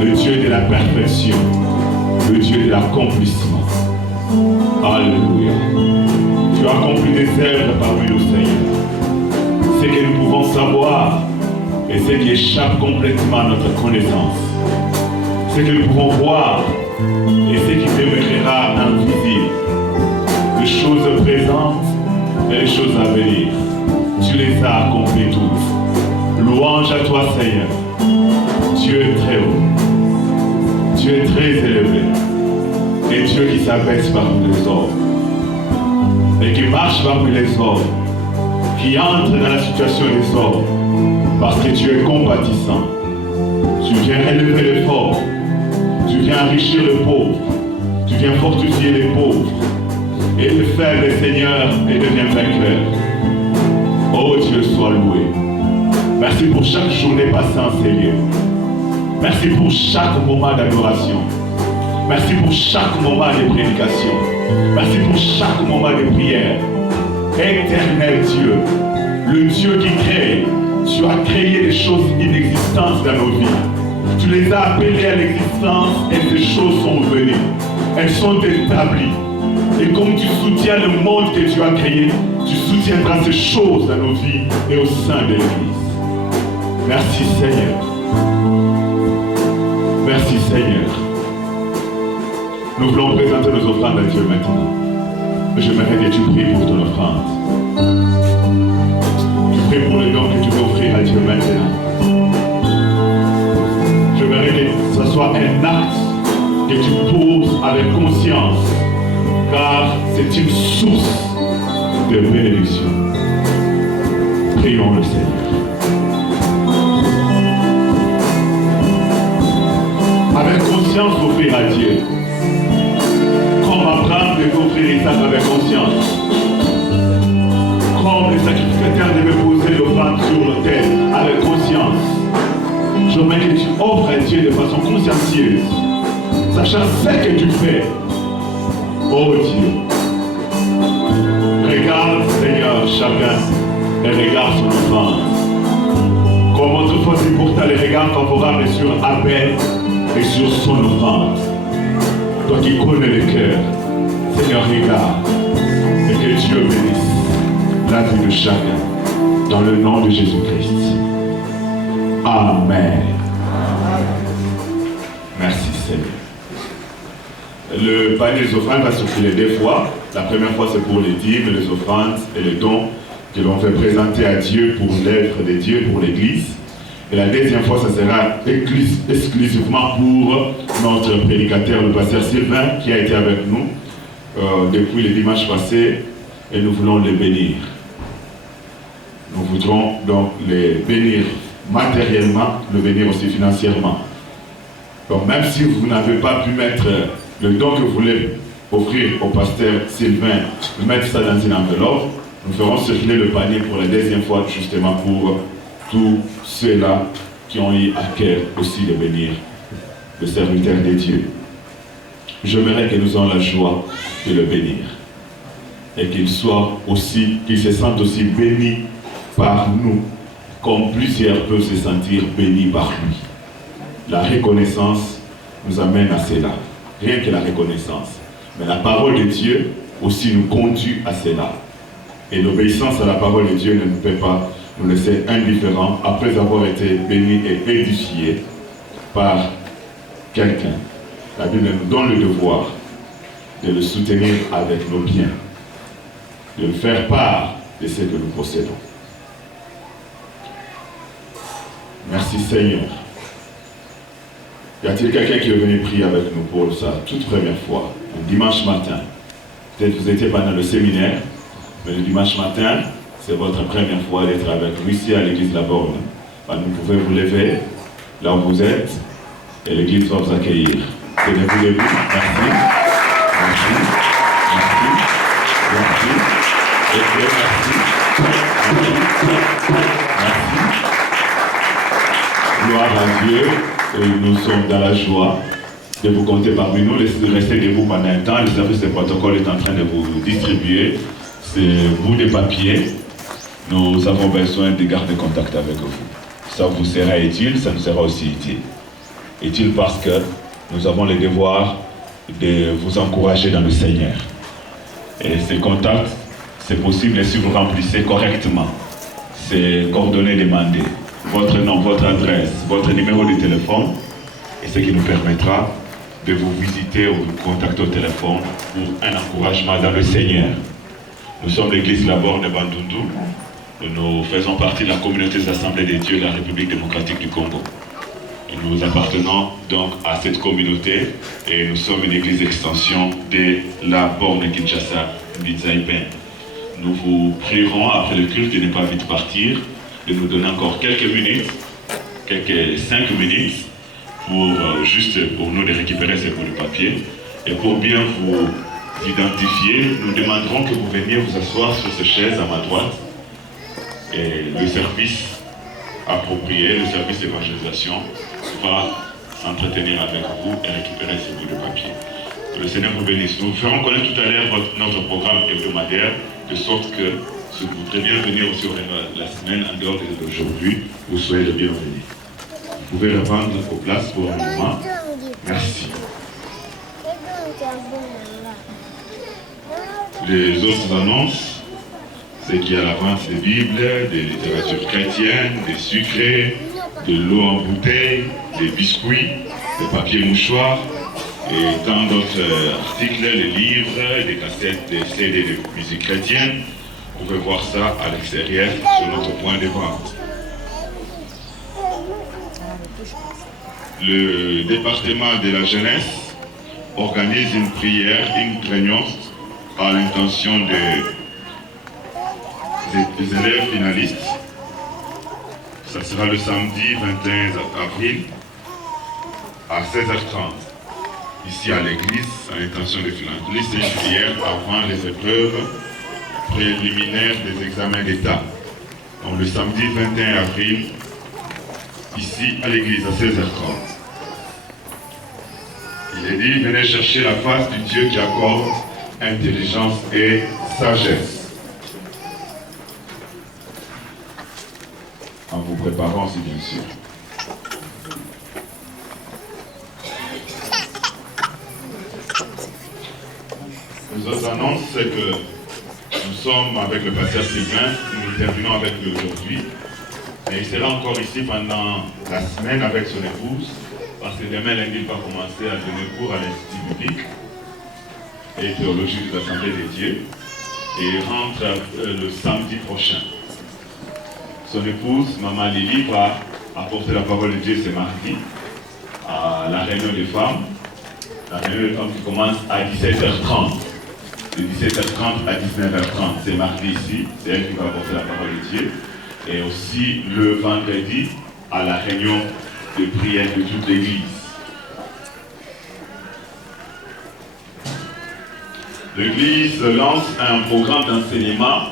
Le Dieu de la perfection. Le Dieu de l'accomplissement. Alléluia. Tu as accompli des œuvres parmi nous, Seigneur. Ce que nous pouvons savoir et ce qui échappe complètement à notre connaissance. Ce que nous pouvons voir et ce qui demeurera invisible. Les choses présentes et les choses à venir. Tu les as accomplies toutes. Louange à toi, Seigneur. Dieu est très haut. Dieu est très élevé. Et Dieu qui s'abaisse parmi les hommes. Et qui marche parmi les hommes. Qui entre dans la situation des hommes. Parce que tu es compatissant. Tu viens élever les forts. Tu viens enrichir les pauvres. Tu viens fortifier les pauvres. Et le faible, Seigneur, et devient vainqueur. Oh Dieu, sois loué. Merci pour chaque journée passée en Seigneur. Merci pour chaque moment d'adoration. Merci pour chaque moment de prédication. Merci pour chaque moment de prière. Éternel Dieu, le Dieu qui crée, tu as créé des choses inexistantes dans nos vies. Tu les as appelées à l'existence et ces choses sont venues. Elles sont établies. Et comme tu soutiens le monde que tu as créé, tu soutiendras ces choses dans nos vies et au sein de l'Église. Merci Seigneur. Merci Seigneur. Nous voulons présenter nos offrandes à Dieu maintenant. J'aimerais que tu pries pour ton offrande. Tu pries pour le don que tu veux offrir à Dieu maintenant. J'aimerais que ce soit un acte que tu poses avec conscience, car c'est une source de bénédiction. Prions le Seigneur. Avec conscience, offrir à Dieu. Comme Abraham devait offrir Isaac avec conscience. Comme les sacrificateurs devaient poser l'offrande sur l'autel avec conscience. Je veux que tu offres à Dieu de façon consciencieuse, sachant ce que tu fais. Oh Dieu, regarde Seigneur chacun et regarde son offrande. Comme autrefois tu portes les regards favorables sur Abel et sur son offrande. Toi qui connais le cœur, Seigneur, regarde et que Dieu bénisse la vie de chacun dans le nom de Jésus-Christ. Amen. Merci Seigneur. Le panier des offrandes va circuler deux fois. La première fois c'est pour les dîmes, les offrandes et les dons que l'on fait présenter à Dieu pour l'œuvre de Dieu, pour l'Église. Et la deuxième fois, ça sera exclusivement pour notre prédicateur, le pasteur Sylvain, qui a été avec nous depuis le dimanche passé, et nous voulons le bénir. Nous voudrons donc le bénir matériellement, le bénir aussi financièrement. Donc même si vous n'avez pas pu mettre le don que vous voulez offrir au pasteur Sylvain, mettre ça dans une enveloppe, nous ferons circuler le panier pour la deuxième fois, justement pour tous ceux-là qui ont eu à cœur aussi de bénir le serviteur de Dieu. J'aimerais que nous ayons la joie de le bénir et qu'il se sente aussi béni par nous, comme plusieurs peuvent se sentir bénis par lui. La reconnaissance nous amène à cela. Rien que la reconnaissance. Mais la parole de Dieu aussi nous conduit à cela. Et l'obéissance à la parole de Dieu ne peut pas nous laisser indifférents après avoir été bénis et édifiés par quelqu'un. La Bible nous donne le devoir de le soutenir avec nos biens, de le faire part de ce que nous possédons. Merci Seigneur. Y a-t-il quelqu'un qui est venu prier avec nous pour sa toute première fois, un dimanche matin? Peut-être que vous étiez pendant le séminaire, mais le dimanche matin, c'est votre première fois d'être avec nous ici à l'église La Borne. Vous pouvez vous lever là où vous êtes et l'église va vous accueillir. Tenez-vous debout. Merci. Merci. Merci. Merci. Merci. Merci. Gloire à Dieu. Et nous sommes dans la joie de vous compter parmi nous. Restez debout pendant un temps. Le service de protocole est en train de vous distribuer ces bouts de papier. Nous avons besoin de garder contact avec vous. Ça vous sera utile, ça nous sera aussi utile. Utile parce que nous avons le devoir de vous encourager dans le Seigneur. Et ces contacts, c'est possible si vous remplissez correctement ces coordonnées demandées. Votre nom, votre adresse, votre numéro de téléphone, et ce qui nous permettra de vous visiter ou vous contacter au téléphone pour un encouragement dans le Seigneur. Nous sommes l'église La Borne de Bandundu. Nous faisons partie de la communauté des Assemblées de Dieu de la République démocratique du Congo. Et nous appartenons donc à cette communauté et nous sommes une église extension de La Borne Kinshasa Mbizaipen. Nous vous prierons après le culte de ne pas vite partir, de nous donner encore quelques minutes, quelques 5 minutes, pour nous de récupérer ces bouts de papier. Et pour bien vous identifier, nous demanderons que vous veniez vous asseoir sur ces chaises à ma droite. Et le service approprié, le service d'évangélisation va s'entretenir avec vous et récupérer ces bouts de papier. Que le Seigneur vous bénisse. Nous ferons connaître tout à l'heure notre programme hebdomadaire, de sorte que si vous voudrez bien venir aussi la semaine en dehors d'aujourd'hui, vous soyez le bienvenu. Vous pouvez reprendre vos places pour un moment. Merci. Les autres annonces, c'est qu'il y a la vente des Bibles, des littératures chrétiennes, des sucrés, de l'eau en bouteille, des biscuits, des papiers mouchoirs et tant d'autres articles, les livres, des cassettes, des CD de musique chrétienne. Vous pouvez voir ça à l'extérieur sur notre point de vente. Le département de la jeunesse organise une prière, une réunion à l'intention des élèves finalistes. Ça sera le samedi 21 avril à 16h30. Ici à l'église, à l'intention des finalistes, c'est une prière avant les épreuves préliminaires des examens d'État. Donc le samedi 21 avril, ici à l'église à 16h30. Il est dit, venez chercher la face du Dieu qui accorde intelligence et sagesse. En vous préparant aussi, bien sûr. Les autres annonces, c'est que nous sommes avec le pasteur Sylvain, nous terminons avec lui aujourd'hui. Mais il sera encore ici pendant la semaine avec son épouse, parce que demain lundi, il va commencer à donner cours à l'Institut biblique et théologie de l'Assemblée des dieux, et il rentre le samedi prochain. Son épouse, Maman Lily, va apporter la parole de Dieu ce mardi à la réunion des femmes. La réunion des femmes qui commence à 17h30. De 17h30 à 19h30, c'est mardi ici, c'est elle qui va apporter la parole de Dieu. Et aussi le vendredi à la réunion de prière de toute l'église. L'église lance un programme d'enseignement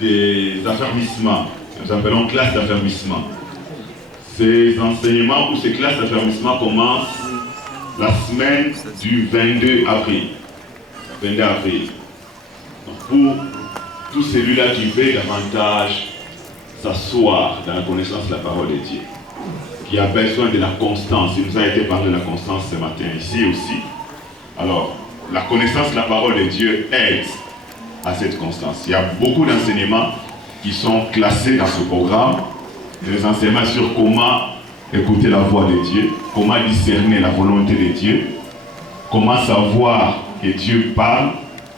des affermissements, que nous appelons classe d'affermissement. Ces enseignements ou ces classes d'affermissement commencent la semaine du 22 avril. 22 avril. Donc pour tous celui-là qui veut davantage s'asseoir dans la connaissance de la parole de Dieu, qui a besoin de la constance. Il nous a été parlé de la constance ce matin ici aussi. Alors, la connaissance de la parole de Dieu aide à cette constance. Il y a beaucoup d'enseignements qui sont classés dans ce programme. Des enseignements sur comment écouter la voix de Dieu, comment discerner la volonté de Dieu, comment savoir que Dieu parle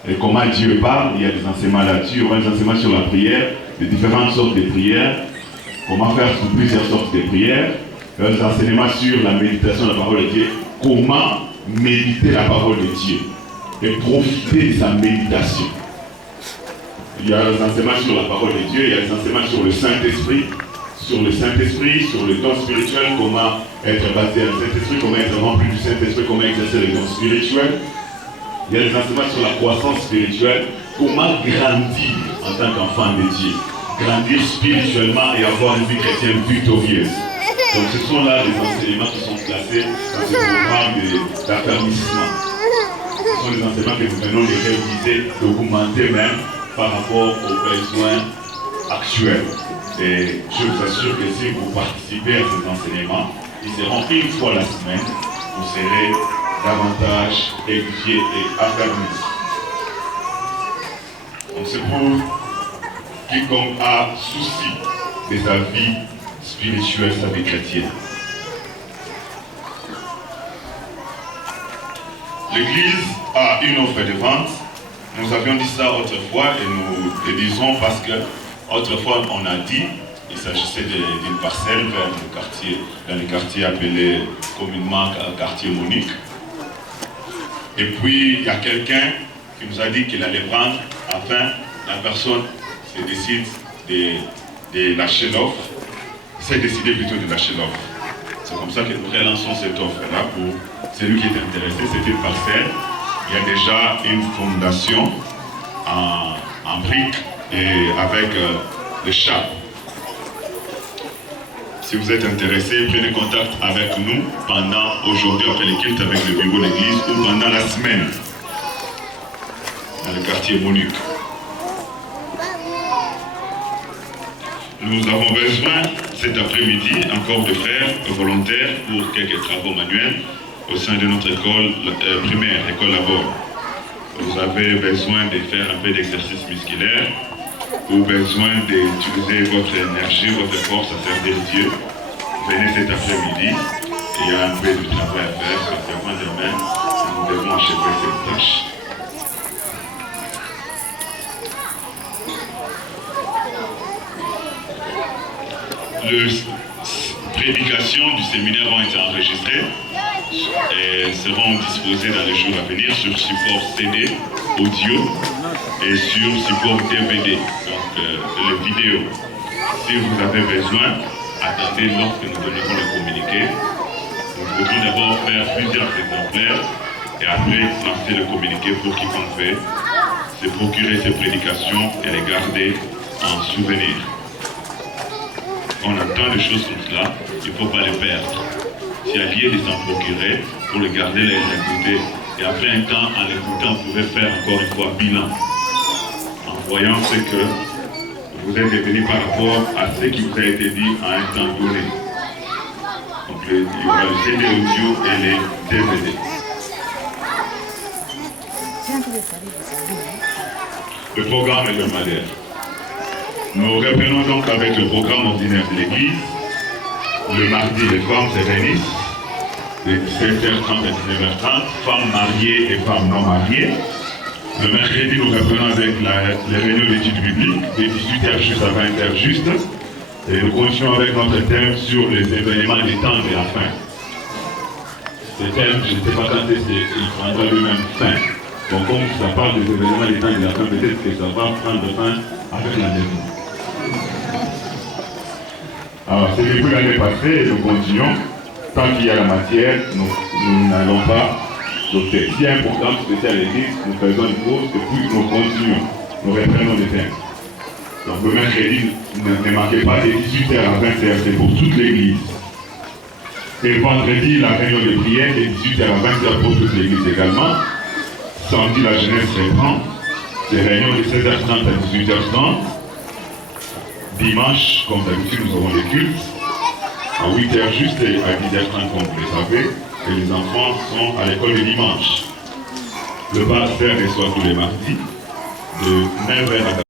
et comment Dieu parle. Il y a des enseignements là-dessus. Il y aura des enseignements sur la prière, de différentes sortes de prières, comment faire sur plusieurs sortes de prières. Il y a des enseignements sur la méditation de la parole de Dieu, comment méditer la parole de Dieu et profiter de sa méditation. Il y a des enseignements sur la parole de Dieu, il y a des enseignements sur le Saint-Esprit, sur le don spirituel, comment être basé à le Saint-Esprit, comment être rempli du Saint-Esprit, comment exercer le don spirituel. Il y a des enseignements sur la croissance spirituelle, comment grandir en tant qu'enfant de Dieu, grandir spirituellement et avoir une vie chrétienne victorieuse. Donc ce sont là les enseignements qui sont classés dans ce programme d'affermissement. Ce sont les enseignements que nous venons de réviser, d'augmenter même par rapport aux besoins actuels. Et je vous assure que si vous participez à ces enseignements, ils seront une fois la semaine, vous serez davantage édifiés et affermis. Donc c'est pour quiconque a souci de sa vie spirituelle, sa vie chrétienne. L'Église a une offre de vente. Nous avions dit ça autrefois et nous le disons parce que autrefois on a dit il s'agissait d'une parcelle vers le quartier, dans le quartier appelé communément quartier Monique. Et puis il y a quelqu'un qui nous a dit qu'il allait prendre afin la personne se décide de lâcher l'offre, s'est décidé plutôt de lâcher l'offre. C'est comme ça que nous relançons cette offre-là pour celui qui est intéressé. C'est une parcelle. Il y a déjà une fondation en briques et avec le chat. Si vous êtes intéressé, prenez contact avec nous pendant aujourd'hui après les cultes avec le bureau de l'église ou pendant la semaine dans le quartier Monique. Nous avons besoin cet après-midi encore de frères volontaires pour quelques travaux manuels au sein de notre école primaire, l'école Labor. Vous avez besoin de faire un peu d'exercice musculaire ou besoin d'utiliser votre énergie, votre force à servir Dieu. Venez cet après-midi, il y a un peu de travail à faire, parce qu'avant demain, nous devons achever cette tâche. Les prédications du séminaire vont être enregistrées et seront disposées dans les jours à venir sur support CD, audio et sur support DVD, donc les vidéos. Si vous avez besoin, attendez lorsque nous donnerons le communiqué. Nous voudrons d'abord faire plusieurs exemplaires et après lancer le communiqué pour quiconque veut se procurer ces prédications et les garder en souvenir. On entend des choses comme cela, il ne faut pas les perdre. Il y a lieu de s'en procurer pour les garder, les écouter. Et après un temps, en l'écoutant, vous pouvez faire encore une fois bilan. En voyant ce que vous êtes devenu par rapport à ce qui vous a été dit à un temps donné. Donc il y aura le CD audio et les DVD. Le programme hebdomadaire. Nous reprenons donc avec le programme ordinaire de l'Église. Le mardi, les femmes se réunissent de 7h30 à 19h30, femmes mariées et femmes non mariées. Le mercredi, nous reprenons avec les réunions d'études bibliques, de 18h juste à 20h juste. Et nous continuons avec notre thème sur les événements des temps de la fin. Ce thème, je ne sais pas quand est-ce qu'il prendra lui-même fin. Donc comme ça parle des événements des temps de la fin, peut-être que ça va prendre fin avec la maison. Alors, c'est depuis l'année passée, nous continuons. Tant qu'il y a la matière, nous n'allons pas sauter. S'il y a un programme spécial à l'église, nous faisons une pause et puis nous continuons. Nous reprenons le thème. Donc, le mercredi, ne manquez pas de 18h à 20h, c'est pour toute l'église. Et vendredi, la réunion de prière de 18h à 20h pour toute l'église également. Samedi, la jeunesse reprend. C'est réunion de 16h30 à 18h30. Dimanche, comme d'habitude, nous aurons les cultes à 8h juste et à 10h30, comme vous le savez, et les enfants sont à l'école le dimanche. Le pasteur reçoit tous les mardis de 9h à